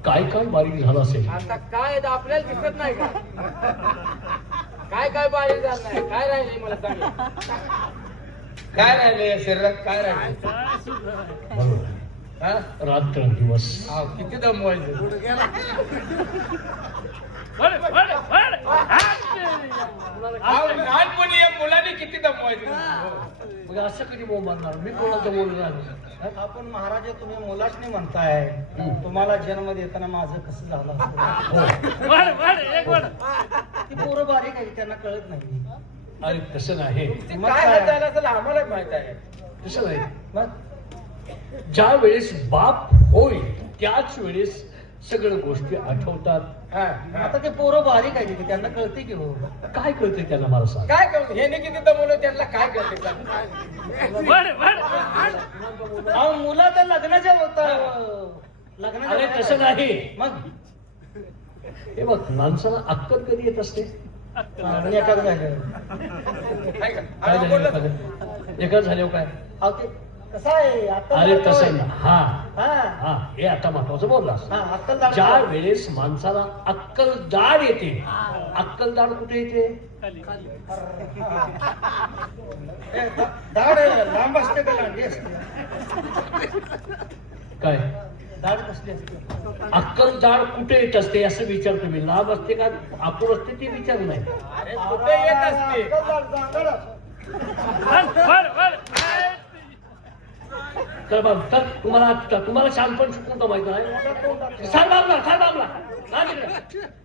काय काय बारीक झालं असेल. आता काय आपल्याला दिसत नाही का? काय काय बारीक झालं नाही, काय राहिले मला सांगा. काय राहिले शरीरात, काय राहिले? बरोबर हा? रात्र दिवस अहो, किती दमवायचं. अहो, लहानपणी या मुलांनी किती दमवायचं. मग असं कधी बोल मारणार मी कोणाचं बोलणार. आपण महाराज तुम्ही मुलाच नाही म्हणताय. तुम्हाला जन्म देताना माझं कसं झालं असतं? ती पोरं बारीक आहे त्यांना कळत नाही. अरे तसं नाही ते काय हात झालं असेल आम्हाला माहित आहे. तसं नाही. मग ज्या वेळेस बाप होईल त्याच वेळेस सगळ्या गोष्टी आठवतात. हा, हा. आता ते पोरं बारीक आहे की त्यांना कळते की हो. काय कळतंय त्यांना मला सांग. काय करू हे किती दमवलं त्यांना काय करते का? अहो मुलं तर लग्नाच्या होता अरे लग्नाच्या तसं नाही. मग हे बघ माणसाला अक्कल कधी येत असते. एकाच झालं. काय का? काय अहो, झालं बोललं. एकाच झाल्यावर काय. अहो ते कसं आहे आता अरे तसं ना हा हा हा हे आता महत्वाचं बोललास. हा अक्कल ज्या वेळेस माणसाला अक्कलदाड येते अक्कलदाड कुठे येते. दाढ लांब असते का लांडी असते? काय दाढ कसली असते? अक्कलदाड कुठे येत असते असं विचार तुम्ही. लांब असते का आपण असते ते विचार नाही. अरे कुठे येत असते. अक्कल दाढ. तर बघ तर तुम्हाला शानपण शिकवून तर माहित नाही. साहेबांना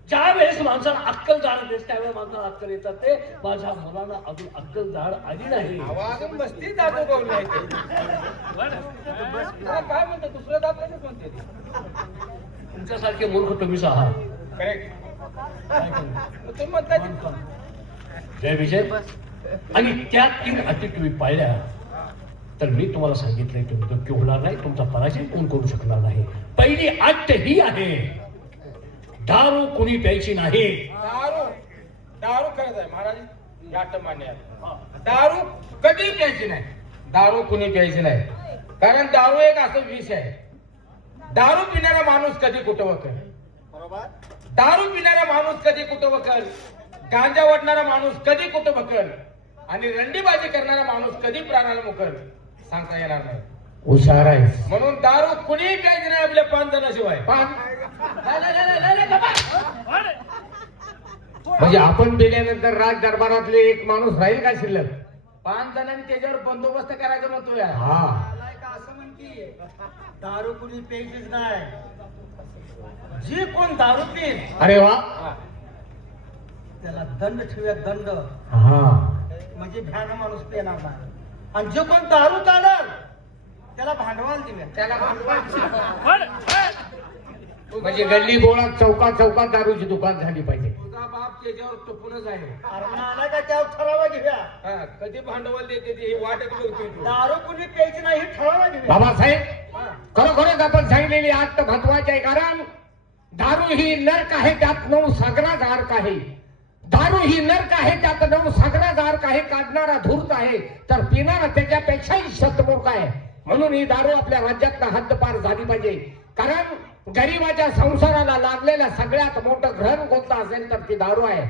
ज्या वेळेस माणसाला अक्कल जाड येते त्यावेळेस माणसाला अक्कल येतात. ते माझ्या मुलांना अजून अक्कल जाड आली नाही. आवाज मस्ती जातो बोलला काय म्हणतो दुसरं दात कधीच म्हणते ते. तुमच्यासारखे मूर्ख तुम्हीच आहात. करेक्ट. तुम्ही म्हणता ते. जय विजय आणि त्या 3 अटी तुम्ही पाळल्या तर मी तुम्हाला सांगितलंय तुम्ही दुःखी होणार नाही. तुमचा पराजय कोण करू शकणार नाही. पहिली अट ही आहे दारू कुणी प्यायची नाही. दारू खरंच आहे महाराज यात मान्य आहे. दारू कधी प्यायची नाही. दारू कुणी प्यायची नाही. कारण दारू एक असं विष आहे. दारू पिणारा माणूस कधी कुठं वकल. बरोबर. दारू पिणारा माणूस कधी कुठं वकल. गांजा वाटणारा माणूस कधी कुठं वकल आणि रंडीबाजी करणारा माणूस कधी प्राणाला मुकल सांगता येणार नाही. हुशार आहे. म्हणून दारू कुणीही प्यायची नाही आपल्या 5 जणांशिवाय. म्हणजे आपण पिल्यानंतर राज दरबारातले एक माणूस राहील का शिल्लक. 5 जणांनी त्याच्यावर बंदोबस्त करायचं म्हणतोय. हा आलाय का असं म्हणते दारू कुणी प्यायचीच नाही. जी कोण दारू पिईल अरे वा. त्याला दंड ठेवूया दंड. हा म्हणजे भ्यानं माणूस पेणार नाही. आणि जो कोण दारू काढल त्याला भांडवल देऊया. त्याला म्हणजे गल्ली बोळात चौकात चौकात दारूची दुकान झाली पाहिजे. तुझा बाप त्याच्यावर टपूनच आहे. अरे नाना का त्यावर ठरावा घेऊया. हा, कधी भांडवल देते ते हे वाटत बघतोय तू. दारू कुणी प्यायची नाही हे ठरावा घेऊया. बाबासाहेब हा. खरोखरच आपण सांगितलेली आत महत्वाचे आहे. कारण दारू ही नरक आहे, त्यात 9 सागराचा अर्क आहे. दारू ही नरक आहे, त्यात 9 सागराचा अर्क आहे. काढणारा धूर्त आहे तर पिणारा त्याच्यापेक्षाही शतमूर्ख आहे. म्हणून ही दारू आपल्या राज्यातनं हद्दपार झाली पाहिजे. कारण गरीबाच्या संसाराला लागलेलं सगळ्यात मोठं ग्रहण कोणतं असेल तर ती दारू आहे.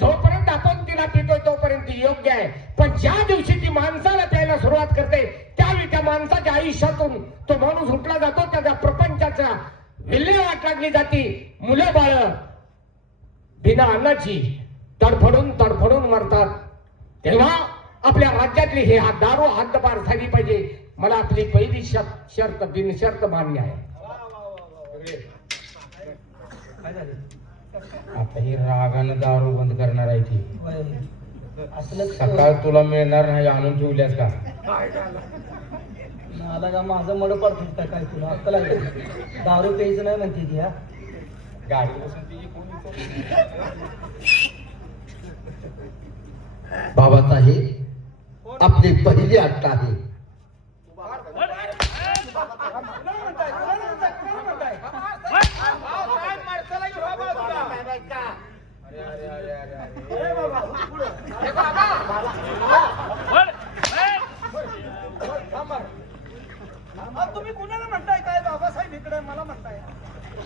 जोपर्यंत आपण तिला पितोय तोपर्यंत ती योग्य आहे, पण ज्या दिवशी ती माणसाला प्यायला सुरुवात करते त्यावेळी त्या माणसाच्या आयुष्यातून तो माणूस उठला जातो. त्याच्या प्रपंचाचा विल्हेवाट लागली जाते. मुलं बाळ बिना अन्नाची तडफडून तडफडून मरतात. तेव्हा आपल्या राज्यातली ही दारू हद्दपार झाली पाहिजे. मला आपली पहिली शर्त बिनशर्त मान्य आहे. काय झालं? आता ही रागानं दारू बंद करणार आहे ती. होय. असलं सकाळ तुला मिळणार नाही आणून ठेवल्यास का? मला का माझं मड पडत काय तुला अक्कल आहे का? दारू प्यायचं नाही म्हणते ती. हा गाडी बसून तिची कोणी बाबासाहेब आपली पहिली अट्ट आहे. तुम्ही कुणाला म्हणताय काय बाबासाहेब इकडे मला म्हणताय?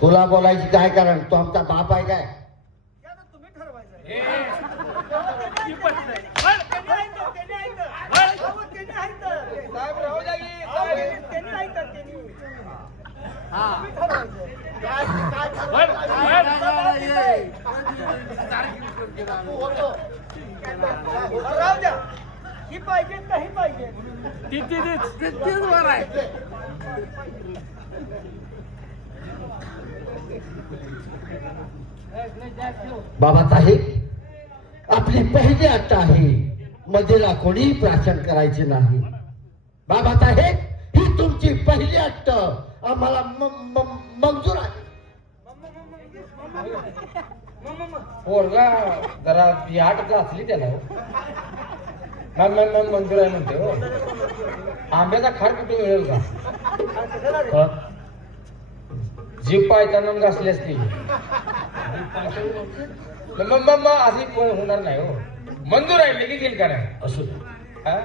तुला बोलायची काय कारण? तू आमचा बाप आहे काय? ते आता तुम्ही ठरवायचं. साहेब राहू द्या की. राहू द्या. ही पाहिजे काही पाहिजे. बाबासाहेब आपली पहिली अट्ट आहे. मधीला कोणीही प्राशन करायचे नाही. बाबासाहेब ही तुमची पहिली अट्ट आम्हाला मंजूर आहे. पोरगा जरा ती आठ असली त्याला हो. मंजूर आहे म्हणते हो. आंब्याचा खार कुठे मिळेल का? जीप पायताना घासली असती. मग अशी होणार नाही हो. मंजूर आहे लगेच येईल का नाही? असू दे. हा?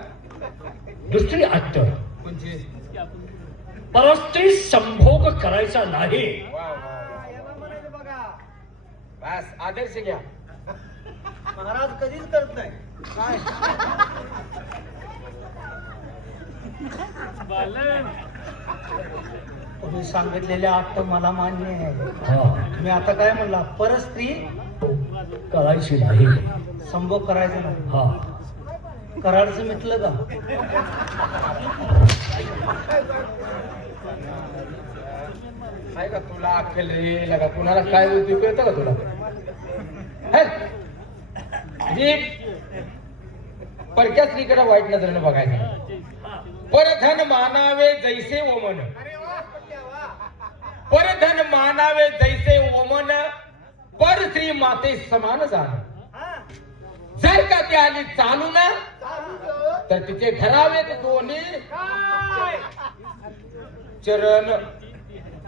दुसरी अट्ट, कोणची? परस्त्री संभोग करायचा नाही. वा, वा, वा. याला म्हणायचं बघा, बस आदर्श घ्या. महाराज कधीच करत नाही. काय तुम्ही सांगितलेल्या अट्ट मला मान्य आहे. हा, तुम्ही आता काय म्हणला? परस्त्री करायची नाही. संभोग करायचं नाही. हा, कराडचं मिटलं का? आहे का तुला अक्कल रे? लगा कुणाला काय बोलतो कळतं का तुला? हे? जी परक्या स्त्रीकडे वाईट नजरेनं बघायचं. परधन मानावे जैसे ओमन, परधन मानावे जैसे ओमन, पर स्त्री माते समान जाण. जर का ती आली चालू ना तर तिचे ठरावेत दोन्ही चरण.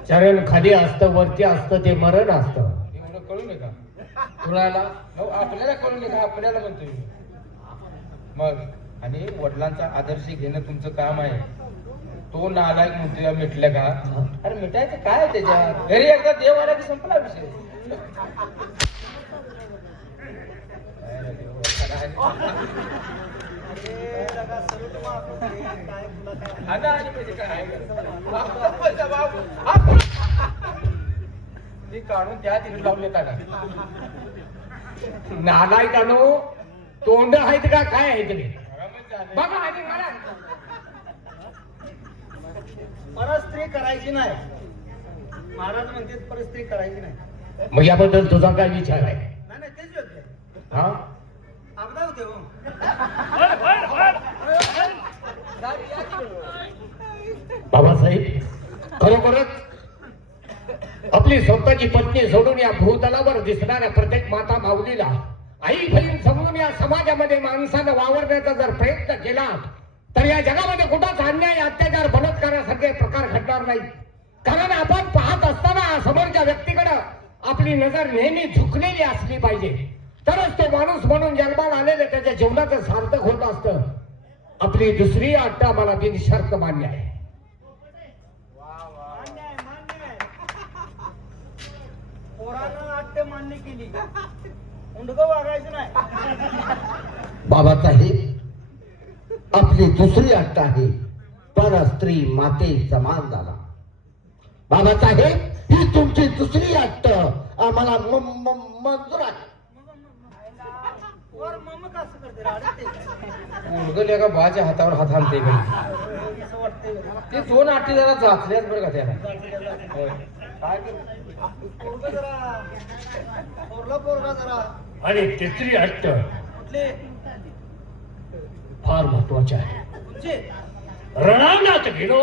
चरण खाली असतं, वरती असतं ते मरण असतं. एवढं कळू नये का? कुणाला? हो, आपल्याला कळू नये का? आपल्याला म्हणतोय मी. मग आणि वडिलांचा आदर्श घेणं तुमचं काम आहे. तो नालायक म्हणतोय मिटलं का? अरे मिटायचं काय त्याच्यात? घरी एकदा देव आला की संपला विषय. ती काढून त्या तिकडे लावून येता का? नालायकानो, तोंड आहेत का काय आहेत रे? बघा आधी मला. परस्त्री करायची नाही. महाराज म्हणते परस्त्री करायची नाही. मग याबद्दल तुझा काय विचार आहे? नाही नाही, तेच योग्य आहे. हा? अपघात होते हो. खरोखरच आपली स्वतःची पत्नी सोडून या भूतलावर दिसणाऱ्या प्रत्येक माता माऊलीला आई बहीण समजून या समाजामध्ये माणसानं वावरण्याचा जर प्रयत्न केला तर या जगामध्ये कुठंच अन्याय अत्याचार बलात्कारासारखे प्रकार घडणार नाही. कारण आपण पाहत असताना समोरच्या व्यक्तीकडे आपली नजर नेहमी झुकलेली असली पाहिजे, तरच तो माणूस म्हणून जन्माला आलेले त्याच्या जीवनाचं सार्थक होत असतं. आपली दुसरी अट्टा मला बिनशर्त मान्य आहे. पोरानं आट्य मान्य केली, उंडगं वागायचं नाही. बाबासाहेब, आपली दुसरी अट आहे पर स्त्री माते समान झाला. बाबासाहेब, ही तुमची दुसरी अट आम्हाला मंजूर आहे. वर मम्म कसं करते रे? अडकते का? उडगल का बाच्या हातावर हात आणते का असं वाटतंय का? ते दोन आठी जरा जाचल्याच बरं का त्याला होय. काय करू? पोरगं जरा पोरला पोरगा जरा आणि तिसरी अट्ट कुठले फार महत्वाची आहे. तुमचे रणांगणात गेलो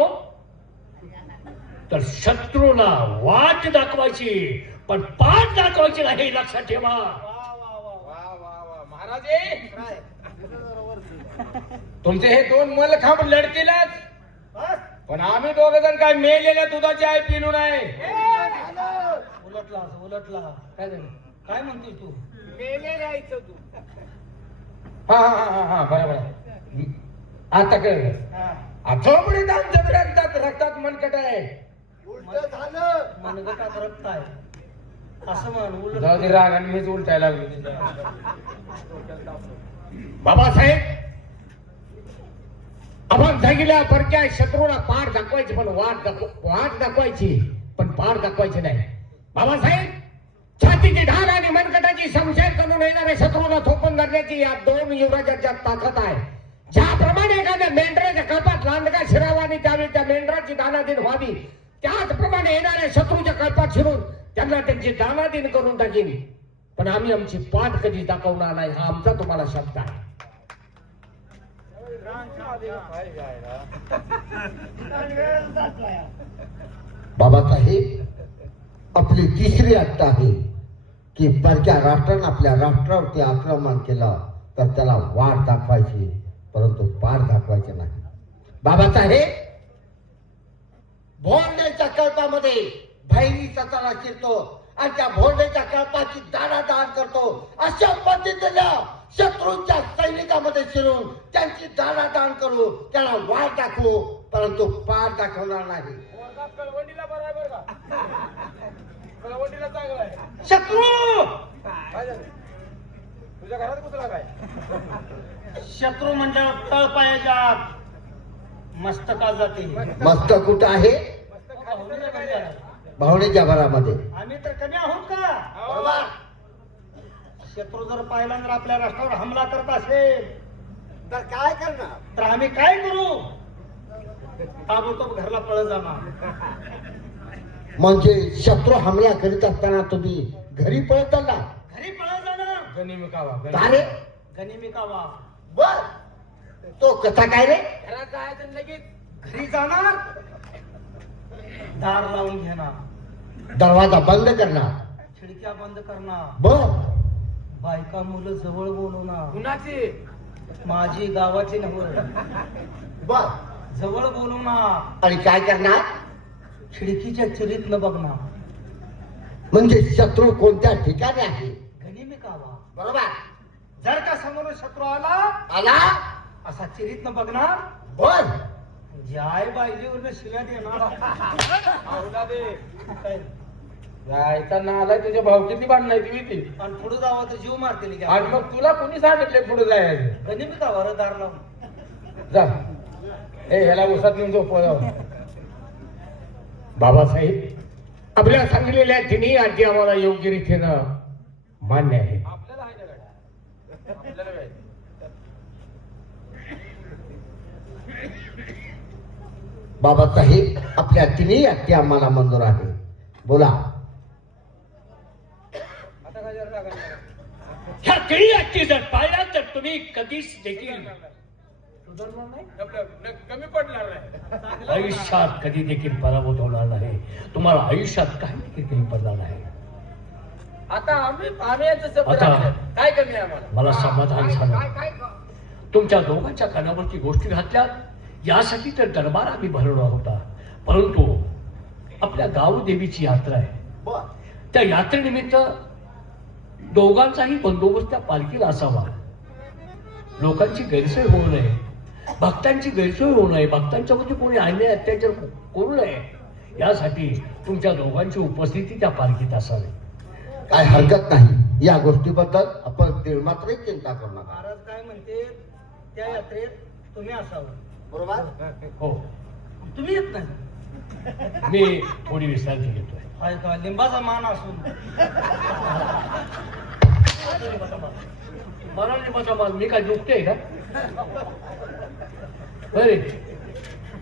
तर शत्रूला वाट दाखवायची, पण पाठ दाखवायची नाही, लक्षात ठेवा. वा वा वा वा. वा वा वा महाराजे, काय तुमचे हे दोन मलखांब लढतीलच, बस. पण आम्ही दोघ जण काय मेलेल्या दुधाची आई पिलू नाही. उलटला उलटला. काय झालं? काय म्हणतोय तू? हा हा हा हा हा बरोबर. आता कळलं. हा. आठवडीत आमच्या रक्तात रक्तात मनकट आहे. मनगटात रक्त आहे असं म्हण. उलट जाऊ दे, राग आणि मीच उलटायला लागलो. बाबासाहेब, आपण सांगितल्या परक्या शत्रूला पाठ दाखवायची, पण वाट दाखवायची, पण पाठ दाखवायची नाही. बाबासाहेब, छातीची ढाल आणि मनकटाची संशय करून येणाऱ्या शत्रूला थोपण धरण्याची या दोन युवराजांच्या ताकद आहे. ज्याप्रमाणे एखाद्या मेंढराच्या कळपात लांडगा शिरावा आणि त्यावेळी त्या मेंढराची दानादीन व्हावी, त्याचप्रमाणे येणाऱ्या शत्रूच्या कळपात शिरून त्यांना त्यांची दानादीन करून टाकीन, पण आम्ही आमची पाठ कधी दाखवणार नाही, हा आमचा तुम्हाला शब्द आहे. बाबासाहेब, आपली तिसरी अट आहे की परक्या राष्ट्रानं आपल्या राष्ट्रावरती आक्रमण केलं तर त्याला वाट दाखवायची, परंतु पाठ दाखवायचे नाही. बाबासाहेब, भोंड्याच्या कल्पामध्ये भैरी सताना शिरतो आणि त्या भोंड्याच्या कल्पाची दानादान करतो. अशा पद्धतीने शत्रूंच्या सैनिकामध्ये शिरून त्यांची दानादान करू, त्याला वाट दाखवू, परंतु पाठ दाखवणार नाही. कळवंडीला बरोबर का? कळवंडीला चांगला आहे. शत्रू काय झालं? तुझ्या घरात कुठला काय? शत्रू म्हणजे तळपायाच्या आत मस्तका जाते. मस्त कुठं आहे? भावनेच्या भरामध्ये. आम्ही तर कमी आहोत का? बरोबर. शत्रू जर पाहिला जर आपल्या राष्ट्रावर हमला करत असेल तर काय करणार? तर आम्ही काय करू? ताबडतोब घरला पळ जाणार. म्हणजे शत्रू हमला करीत असताना तुम्ही घरी पळत आला? घरी पळ जाणार. गनिमिकावा का रे? गनिमिकावा. बर, तो कसा काय रे? घरात जायचं लगेच घरी जाणार, दार लावून घेणार, दरवाजा बंद करणार. खिडक्या बंद करणार, बर, बायका मुलं जवळ बोलवणार. कुणाची? माझी गावाची नव्हतं, बर. जवळ बोलवणार, आणि काय करणार? खिडकीच्या चिरीतनं बघणार. म्हणजे शत्रू कोणत्या ठिकाणी आहे? गनिमिकावा. बरोबर. जर का समोर शत्रू आला आला? असा चिरीतनं बघणार, बर. जाय बायलीवर शिव्या देणार. आवडा दे. काय? जायचा आलाय तुझ्या भावकीतली बांधण्याची ती. आणि पुढे जावं तर जीव मारतील की आणि मग तुला कोणी सांगितले पुढे जायचं? गनिमिकावा रे दार लावून. जा ए ह्याला उसात नेऊन झोपव जाऊ. बाबासाहेब, आपल्या सांगितलेल्या तिन्ही आजी आम्हाला योग्य रीतीनं मान्य आहे. आपल्याला आहे ना गाडी? आपल्याला काय? बाबासाहेब, आपल्या तिन्ही अटी आम्हाला मंजूर आहे. बोला. आता काय जरा रागाला? ह्या तिन्ही अटी जर पाळल्या तर तुम्ही कधीच देखील सुधारणार नाही आपलं कमी पडणार नाही. आयुष्यात कधी देखील पराभूत होणार नाही. तुम्हाला आयुष्यात काही देखील कमी पडणार नाही. आता आम्ही याचं शब्द आता- राखलं. काय कमी आहे आम्हाला? मला समाधान झालं. तुमच्या दोघांच्या कानावरती गोष्टी घातल्या यासाठी तर दरबार आम्ही भरवला होता. परंतु आपल्या गाव देवीची यात्रा आहे. त्या यात्रेनिमित्त दोघांचाही बंदोबस्त त्या पालखीला असावा. लोकांची गैरसोय होऊ नये, भक्तांची गैरसोय होऊ नये, भक्तांच्या मध्ये कोणी अन्याय अत्याचार करू नये यासाठी तुमच्या दोघांची उपस्थिती त्या पालखीत असावी. काय हरकत नाही. या गोष्टीबद्दल आपण तिळमात्र चिंता करू नका. महाराज काय म्हणते त्या यात्रेत तुम्ही असावं. बरोबर. हो, तुम्ही येत नाही. मी थोडी विश्रांती घेतोय. काय का लिंबाचा मान असून मला लिंबाचा मान मी काय दुखतेय का? बरे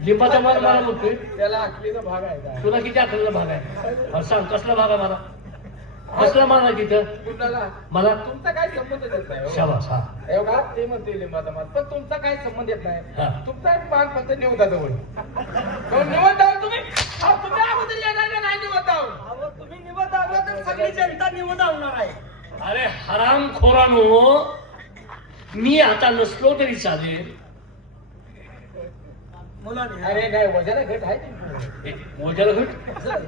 लिंबाचा मान मला म्हणतोय. त्याला अकलीचा भाग आहे का? तुला किती आखलेला भाग आहे? हा, सांग कसला भाग आहे मला? कसला मान आहे तिथं कुणाला? मला? तुमचा काय संबंध येत नाही हो. शाबास. हा, एवढा ते म्हणते लिंबाचा मान, पण तुमचा काय संबंध येत नाही. हा. तुमचा एक मान फक्त निवदाजवळ. तो निवदावर तुम्ही तुम्ही अगोदर येणार का नाही निवदावर? अहो तुम्ही निवड आला तर सगळी जनता निवड आवणार आहे. अरे हरामखोरानो, मी आता नसलो तरी चालेल. मुलाने अरे काय वजाला घट आहे ते. मोजाला घट.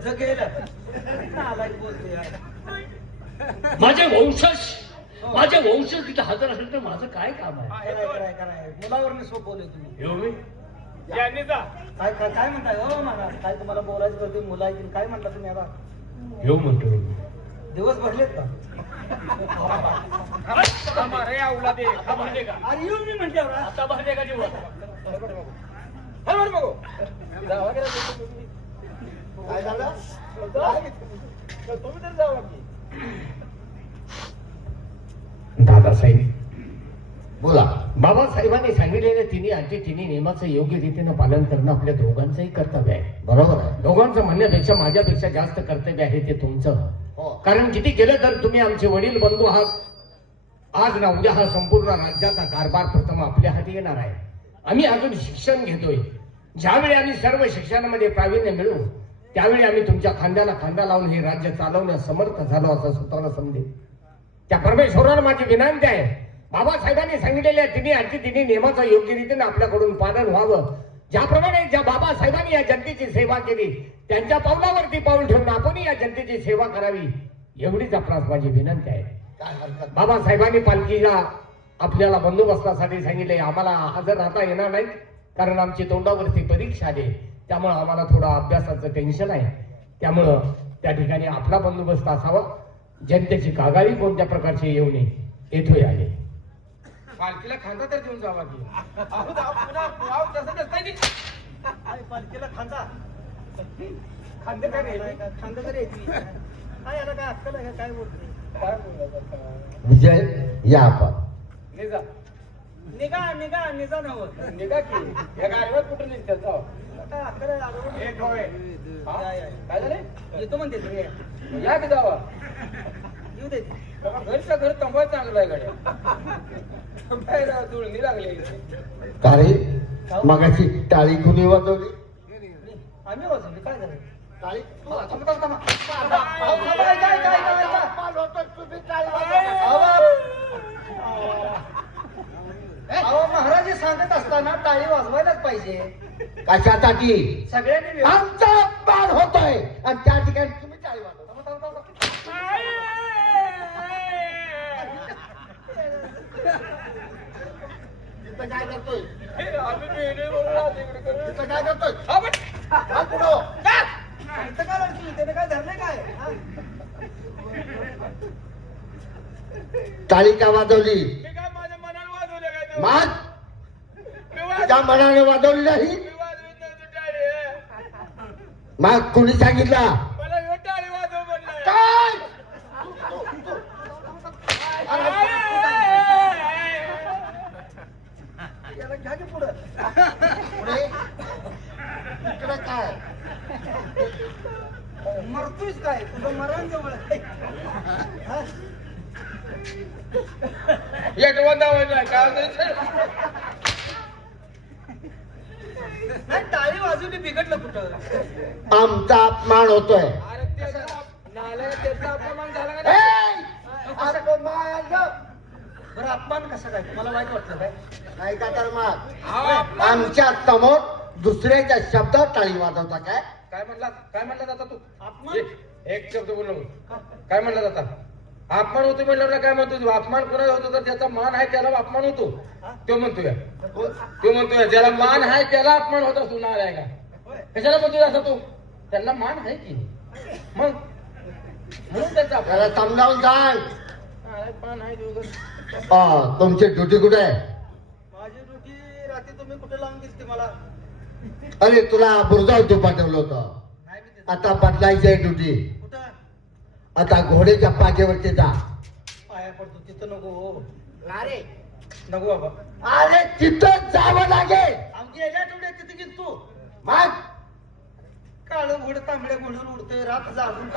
जगेल आलाय बोलते यार. माझे वंशज तिथं हजर असेल तर माझं काय काम आहे? कराय मुलावर सोपवले तुम्ही. येऊ मी? यांनी जा. काय काय काय म्हणताय हो महाराज? काय तुम्हाला बोलायचं होते मुला ऐकून काय म्हणता तुम्ही आता? येऊ म्हणतो मी. दिवस भरलेत का? थांबा रे आवला दे. भरले का? अरे येऊन मी म्हटल्यावर आता भरले का दिवस? हॅलो बघू. जा वगैरे काय झालं? तुम्ही तर जावा की. दादासाहेब, बोला. बाबासाहेबांनी सांगितलेल्या तिन्ही नियमाचं योग्य रीतीनं पालन करणं आपल्या दोघांचंही कर्तव्य आहे. बरोबर आहे. दोघांचं म्हणण्यापेक्षा माझ्यापेक्षा जास्त कर्तव्य आहे ते तुमचं. हो. कारण किती केलं तर तुम्ही आमचे वडील बंधू आहात. आज ना उद्या हा संपूर्ण राज्याचा कारभार प्रथम आपल्या हाती येणार आहे. आम्ही अजून शिक्षण घेतोय. ज्यावेळी आम्ही सर्व शिक्षणामध्ये प्रावीण्य मिळू त्यावेळी आम्ही तुमच्या खांद्याला खांदा लावून हे राज्य चालवण्यास समर्थ झालो असं स्वतःला समजेल. त्या परमेश्वराला माझी विनंती आहे, बाबासाहेबांनी सांगितलेल्या तिन्ही नियमाचं योग्य रीतीने आपल्याकडून पालन व्हावं. ज्याप्रमाणे ज्या बाबासाहेबांनी या जनतेची सेवा केली त्यांच्या पावलावरती पाऊल ठेवून आपण या जनतेची सेवा करावी एवढीच आपणास माझी विनंती आहे. काय हरकत नाही. बाबासाहेबांनी पालखीला आपल्याला बंदोबस्तासाठी सांगितले. आम्हाला हजर राहता येणार नाही कारण आमची तोंडावरती परीक्षा आली. त्यामुळं आम्हाला थोडा अभ्यासाचं टेन्शन आहे. त्यामुळं त्या ठिकाणी आपला बंदोबस्त असावा. जनतेची कागाळी कोणत्या प्रकारची येऊ नये येतोय आले. पालखीला खांदा तर देऊन जावा की. पुन्हा तसं नसतं की. काय पालखीला खांदा खांदे काय रे? खांदा तरी येते. काय याला काय अक्कल आहे का? काय बोलते? काय बोलायचं? विजय या आपण. निघा निजा नव्हत. निघा की. या गाडीवर कुठून निघतात जाऊ. काय अक्कल आहे अगोदर? एक होय. हा? या, या. काय झाले? येतो म्हणते तुम्ही. या की जावा. येऊ दे. घरच्या घर तंबाय चांगलं आहे गाड्या. तंबायला जुळणी लागली. का रे मगाची टाळी कुणी वाजवली? आम्ही वाजवली. काय झालं? टाळी थांबा. काय? माल होतं, तुम्ही टाळी वाजवली. अहो महाराज हे सांगत असताना टाळी वाजवायलाच पाहिजे. कशासाठी? सगळ्यांनी आमचा अपमान होतोय आणि त्या ठिकाणी तुम्ही टाळी वाजवता. तिथं काय करतोय? आम्ही मेले म्हणून आज इकडे करू. तिथं काय करतोय? हा, पण- हा, पुढं. इथं काय लागली? त्याने काय धरले काय? हा? टाळी का वाजवली? मी काय माझ्या मनाला वाजवलं काय ते? माग मी तुझ्या वाजवत मनाने वाजवली नाही. नव्हतो टाळी. मग कुणी सांगितला? मला ह्यो टाळी वाजव म्हणलाय. काय? याला घ्या की पुढं. पुढे इकडे काय? मरतोयस काय? तुझं मरण जवळ आहे. हा? एक वंदा म्हणलाय काय होतं? नाही टाळी वाजवली बिघडलं कुठं? आमचा अपमान होतोय. अरे त्याचा अपमान झाला का नाही? बरं अपमान कसं काय तुम्हाला वाईट वाटलं काय? नाही का तर मग अहो, अपमान. आमच्या समोर दुसऱ्याच्या शब्दात टाळी वाजवता काय? काय म्हणला जाता तू? अपमान? एक शब्द बोल नको. काय म्हणला जाता? अपमान होतो म्हणल्यावर काय म्हणतो तू? अपमान कोणाला होतो तर त्याचा मान आहे त्याला अपमान होतो. तो म्हणतोय ज्याला मान आहे त्याला अपमान होत असतो ना आहे का? कशाला म्हणतोय असं तू? त्यांना मान आहे की मग म्हणून त्यांचा अपमान. त्याला समजावून सांग. अरे, मान आहे दिवस. तुमची ड्युटी कुठे आहे? माझी ड्युटी रात्री तुम्ही कुठे लावून दिसते मला? अरे तुला बुरजावरती पाठवलं होतं. नाही मी तिथं. आता बदलायची आहे ड्युटी. कुठं? आता घोड्याच्या पाठीवरती जा. पाया पडतो तिथं नको हो. अरे नको बाबा. अरे तिथं जावं लागेल. आमची याच्या आठवड्यात तिथे गेल तू मग काळ घोड तांबड्या घोडून उडतोय रात जागून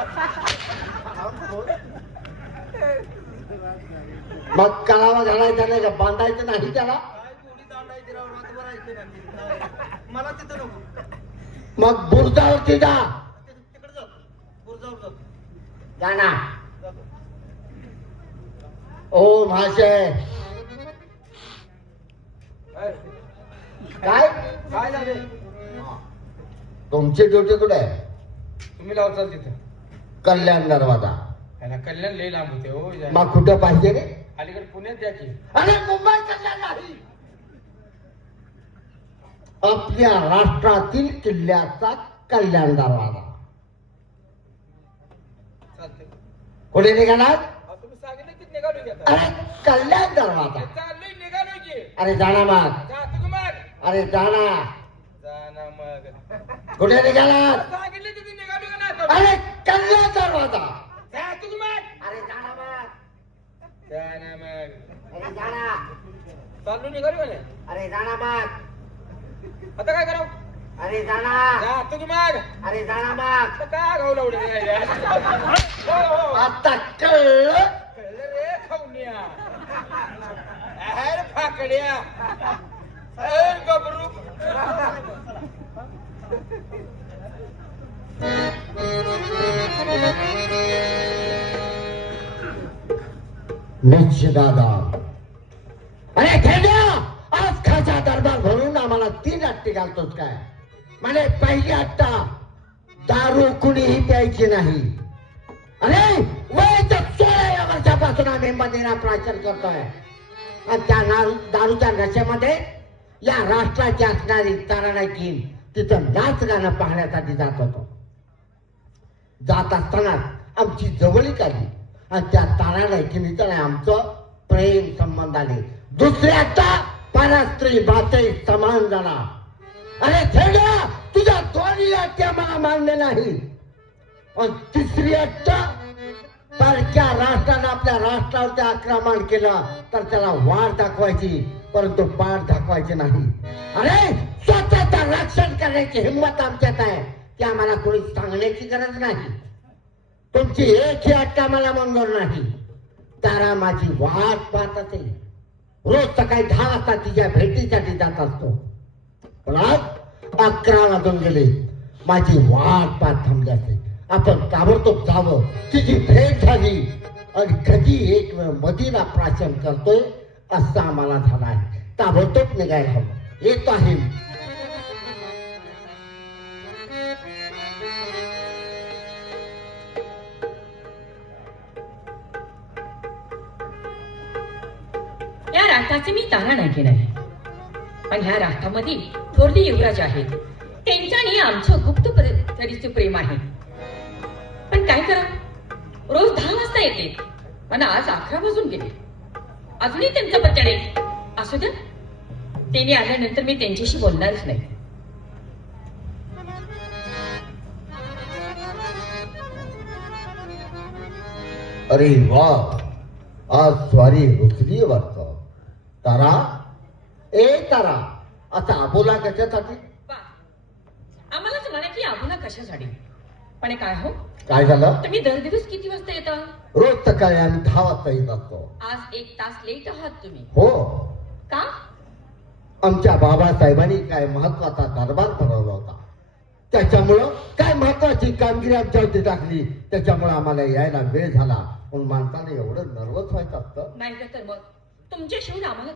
मग कलावा घालायचा नाही का? बांधायचं नाही त्याला. काय गोडी दांडायची राव रातभर ऐकून आणली. मला तिथं नको. मग बुरजावरती जा. तिकडे जातो बुरजावर जातो. जाना. जातो. ओ महाशय काय काय झाले? तुमची ड्युटी कुठे आहे? तुम्ही लावचाल तिथं. कल्याण दरवाजा. त्याला कल्याण लई लांब होते हो. मग कुठं पाहिजे रे? अलीकडे पुण्यात द्या की. अरे मुंबई कल्याण नाही. आपल्या राष्ट्रातील किल्ल्याचा कल्याण दरवाजा. चालतंय. कुठे निघालात? अहो, तुम्ही सांगितलं की निघालो की आता. अरे कल्याण दरवाजा. चाललोय निघालो की. अरे जाना मग. जातो की मग. अरे जाना. जाना मग. कुठे निघालात? सांगितलं तिथे निघालो का नाही आता? अरे कल्याण दरवाजा. जातो की मग. अरे जाना मग. जाना मग. अरे जाना. चाललो निघालो का नाही? अरे जाना मग. आता काय करावं? अरे जाना. जातो की मग. अरे जाना मग. आता काय गावला उडे हो. आता कळलं. कळलं रे खाऊनिया. अरे फाकड्या. अरे गबरू. दादा. अरे खेड्या, आज खासा दरबार भरून आम्हाला 3 अट्टी घालतोस काय? म्हणजे पहिली अट्टा दारू कुणीही प्यायची नाही. अरे वय 16 वर्षापासून आम्ही मदिरा प्राशन करतोय आणि त्या दारूच्या नशेमध्ये या राष्ट्राची असणारी ताराणाची तिथं नाच गाणं पाहण्यासाठी जात होतो. जात असताना आमची जवळीक आली आणि त्या ताराणाईकीने आमचं प्रेम संबंध आले. दुसऱ्याचा परस्त्री बाते समान झाला. अरे खेड्या, तुझ्या दोन्ही अट्ट्या मला मान्य नाही. पण तिसरी अट्टा, परक्या राष्ट्रानं आपल्या राष्ट्रावरती आक्रमण केलं तर त्याला वाढ दाखवायची परंतु पाठ दाखवायची नाही. अरे स्वतःचं रक्षण करण्याची हिंमत आमच्यात आहे की आम्हाला कोणी सांगण्याची गरज नाही. तुमची एकही अट्टा मला मंजूर नाही. तारा माझी वाट पाहत असेल. रोज सकाळी 10 वाजता तिच्या भेटीसाठी जात असतो. पण आज 11 वाजून गेले. माझी वाट पाहत थांबली असेल. आपण ताबडतोब जावं, तिची भेट झाली आणि कधी एक वेळ मदिरा प्राशन करतोय असं आम्हाला झालं आहे. ताबडतोब निघायला हवं. येत आहे. या राष्ट्राचे मी तारा नाही नाही, पण ह्या राष्ट्रामध्ये थोरली युवराज आहेत. त्यांच्यानी आमचं गुप्त तरीचे प्रेम आहे. पण काय करा, रोज 10 वाजता येते पण आज 11 वाजून गेले. अजूनही त्यांचा पत्ता नाही. असू द्या, त्यांनी आल्यानंतर मी त्यांच्याशी बोलणारच नाही. अरे वा, आज स्वारी रुचली वाटत. तारा, ए तारा, आता आबोला कशासाठी? वा, आम्हालाच म्हणा की आम्हाला कशासाठी. पण काय हो, काय झालं? तुम्ही दर दिवस किती वाजता येता? रोज सकाळी आम्ही 10 वाजता येत असतो. आज 1 तास लेट आहात तुम्ही. हो, का? आमच्या बाबासाहेबांनी काय महत्वाचा दरबार भरवला त्याच्यामुळं काय महत्वाची कामगिरी आमच्यावरती टाकली, त्याच्यामुळे आम्हाला यायला वेळ झाला. पण माणसाने एवढं नर्वस व्हायचं असतं. नाही का तर मग तुमच्या शिवून आम्हाला